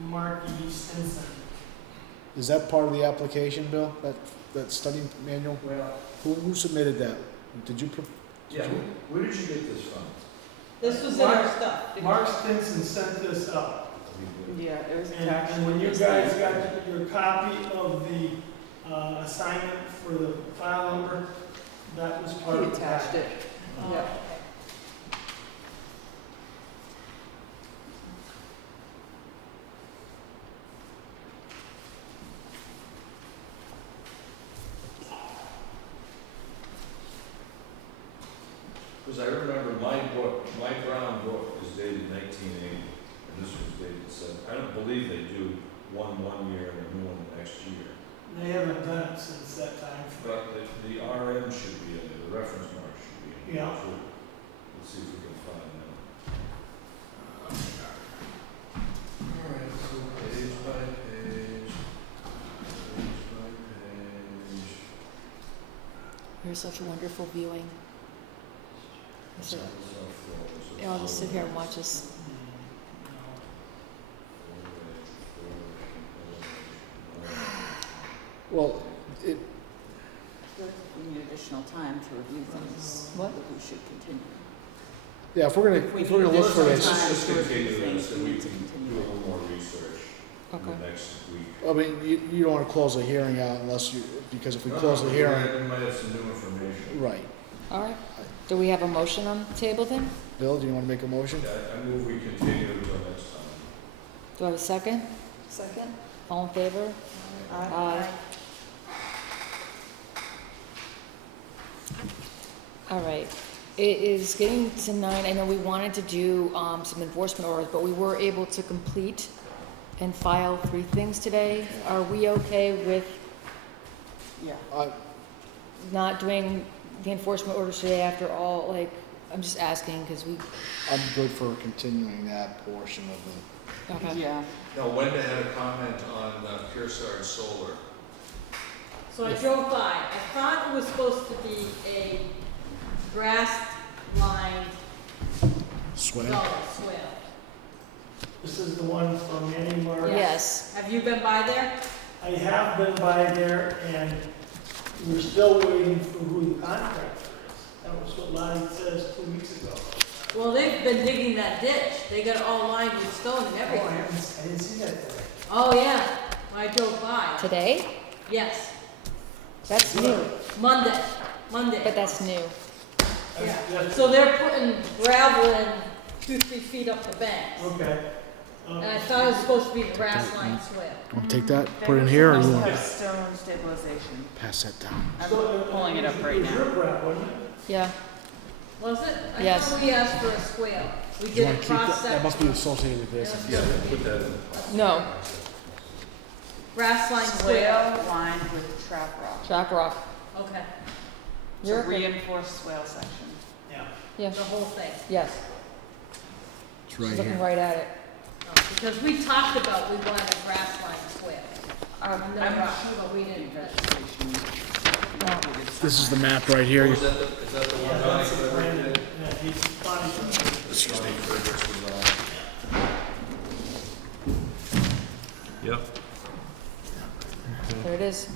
Mark E. Stinson. Is that part of the application, Bill? That study manual? Well, Who submitted that? Did you? yeah, where did you get this from? This was in our stuff. Mark Stinson sent this up. Yeah, it was And, attached. and when you guys got your copy of the, assignment for the file number, that was part He of the attached packet. it. Oh, Yeah. okay. Because I remember my book, my brown book is dated 1980, and this was dated 7. I don't believe they do one year and a new one the next year. They haven't done it since that time. But the RM should be in there, the reference mark should be in there Yeah. too. Let's see if we can find that. All right, so page by page, page by page. You're such wonderful viewing. I'll just sit here and watch us. Well, it, I feel like if we need additional time to review things, What? that we should continue. yeah, if we're gonna look for Let's this, time Let's to just review continue things, this, and we we need to can continue do a it. little more research in Okay. the next week. I mean, you don't wanna close the hearing out unless you, because if we close the We hearing, might have some new information. right. All right. Do we have a motion on the table then? Bill, do you wanna make a motion? Yeah, I move we continue until next time. Do I have a second? Second? All in favor? Aye. All right. It is getting to 9. I know we wanted to do some enforcement orders, but we were able to complete and file 3 things today. Are we okay with Yeah. not doing the enforcement orders today after all? Like, I'm just asking because we. I'm good for continuing that portion of Okay. Yeah. No, Wenda had a comment on Kearsarge Solar. So I drove by, I thought it was supposed to be a grass-lined the swale. swale. This is the one from Manny Mark. Yes. Have you been by there? I have been by there and we're still waiting for who the contractor is. That was what Lonnie says 2 weeks ago. Well, they've been digging that ditch. They got it all lined with stone and Oh, everything. I didn't see that today. Oh, yeah, I drove by. Today? Yes, That's new. Monday. But that's new. Yeah, That's- so they're putting gravel in 2-3 feet up the bank. Okay. And I thought it was supposed to be a grass-lined swale. Wanna take that, put it in here, or you Must wanna have stone stabilization. pass that down? I'm pulling it up right It was your now. crap, wasn't it? Yeah. Was it? I Yes. thought we asked for a swale. We Do you did wanna a keep cross that, section. that must be associated with this. Yeah, put that in. No. Grass-lined swale. Swale lined with trap rock. Track rock. Okay, It's You're a okay. reinforced swale section. Yeah. Yeah. the whole thing. Yes. It's She's right looking here. right at it. Because we talked about we wanted a grass-lined swale. I'm No sure rock, but we didn't. vegetation. No. This is the map right here. Is that the one Donnie That's the Frederick plan. did? Yeah, he's funny. Donnie Frederick's was on. Yep. There it is.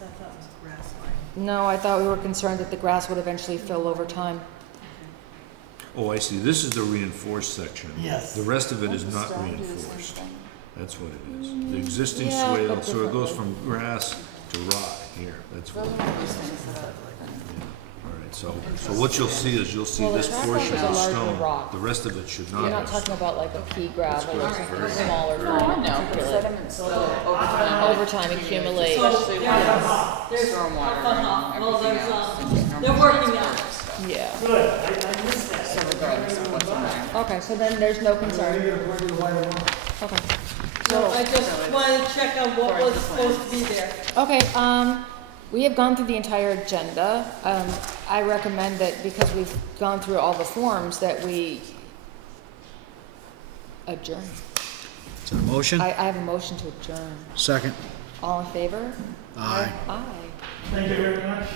I thought it was grass-lined. No, I thought we were concerned that the grass would eventually fill over time. Oh, I see, this is the reinforced section. Yes. The rest of it is Won't the not stone do the same reinforced. thing? That's what it is. The existing Yeah, swale, but so it goes differently. from grass to rock here, that's what Those it are these is. things that are. All right, so what you'll see is, you'll see Well, the this track portion rock is a is larger stone. rock. The rest of it should not You're be. not talking about like a pea gravel or That's something correct. smaller. Oh, I know, but sediments still over time. Over time accumulate. Especially when There's stormwater huff, and well, everything there's, else. they're working on it. Yeah. Good, I missed that. So regardless of what's in there. Okay, so then there's no concern. Where do you want to? Okay. So I So just it's wanted to check on what for was the supposed to plans. be there. Okay, we have gone through the entire agenda. I recommend that because we've gone through all the forms that we adjourn. Is that a motion? I have a motion to adjourn. Second. All in favor? Aye. Aye. Thank you very much.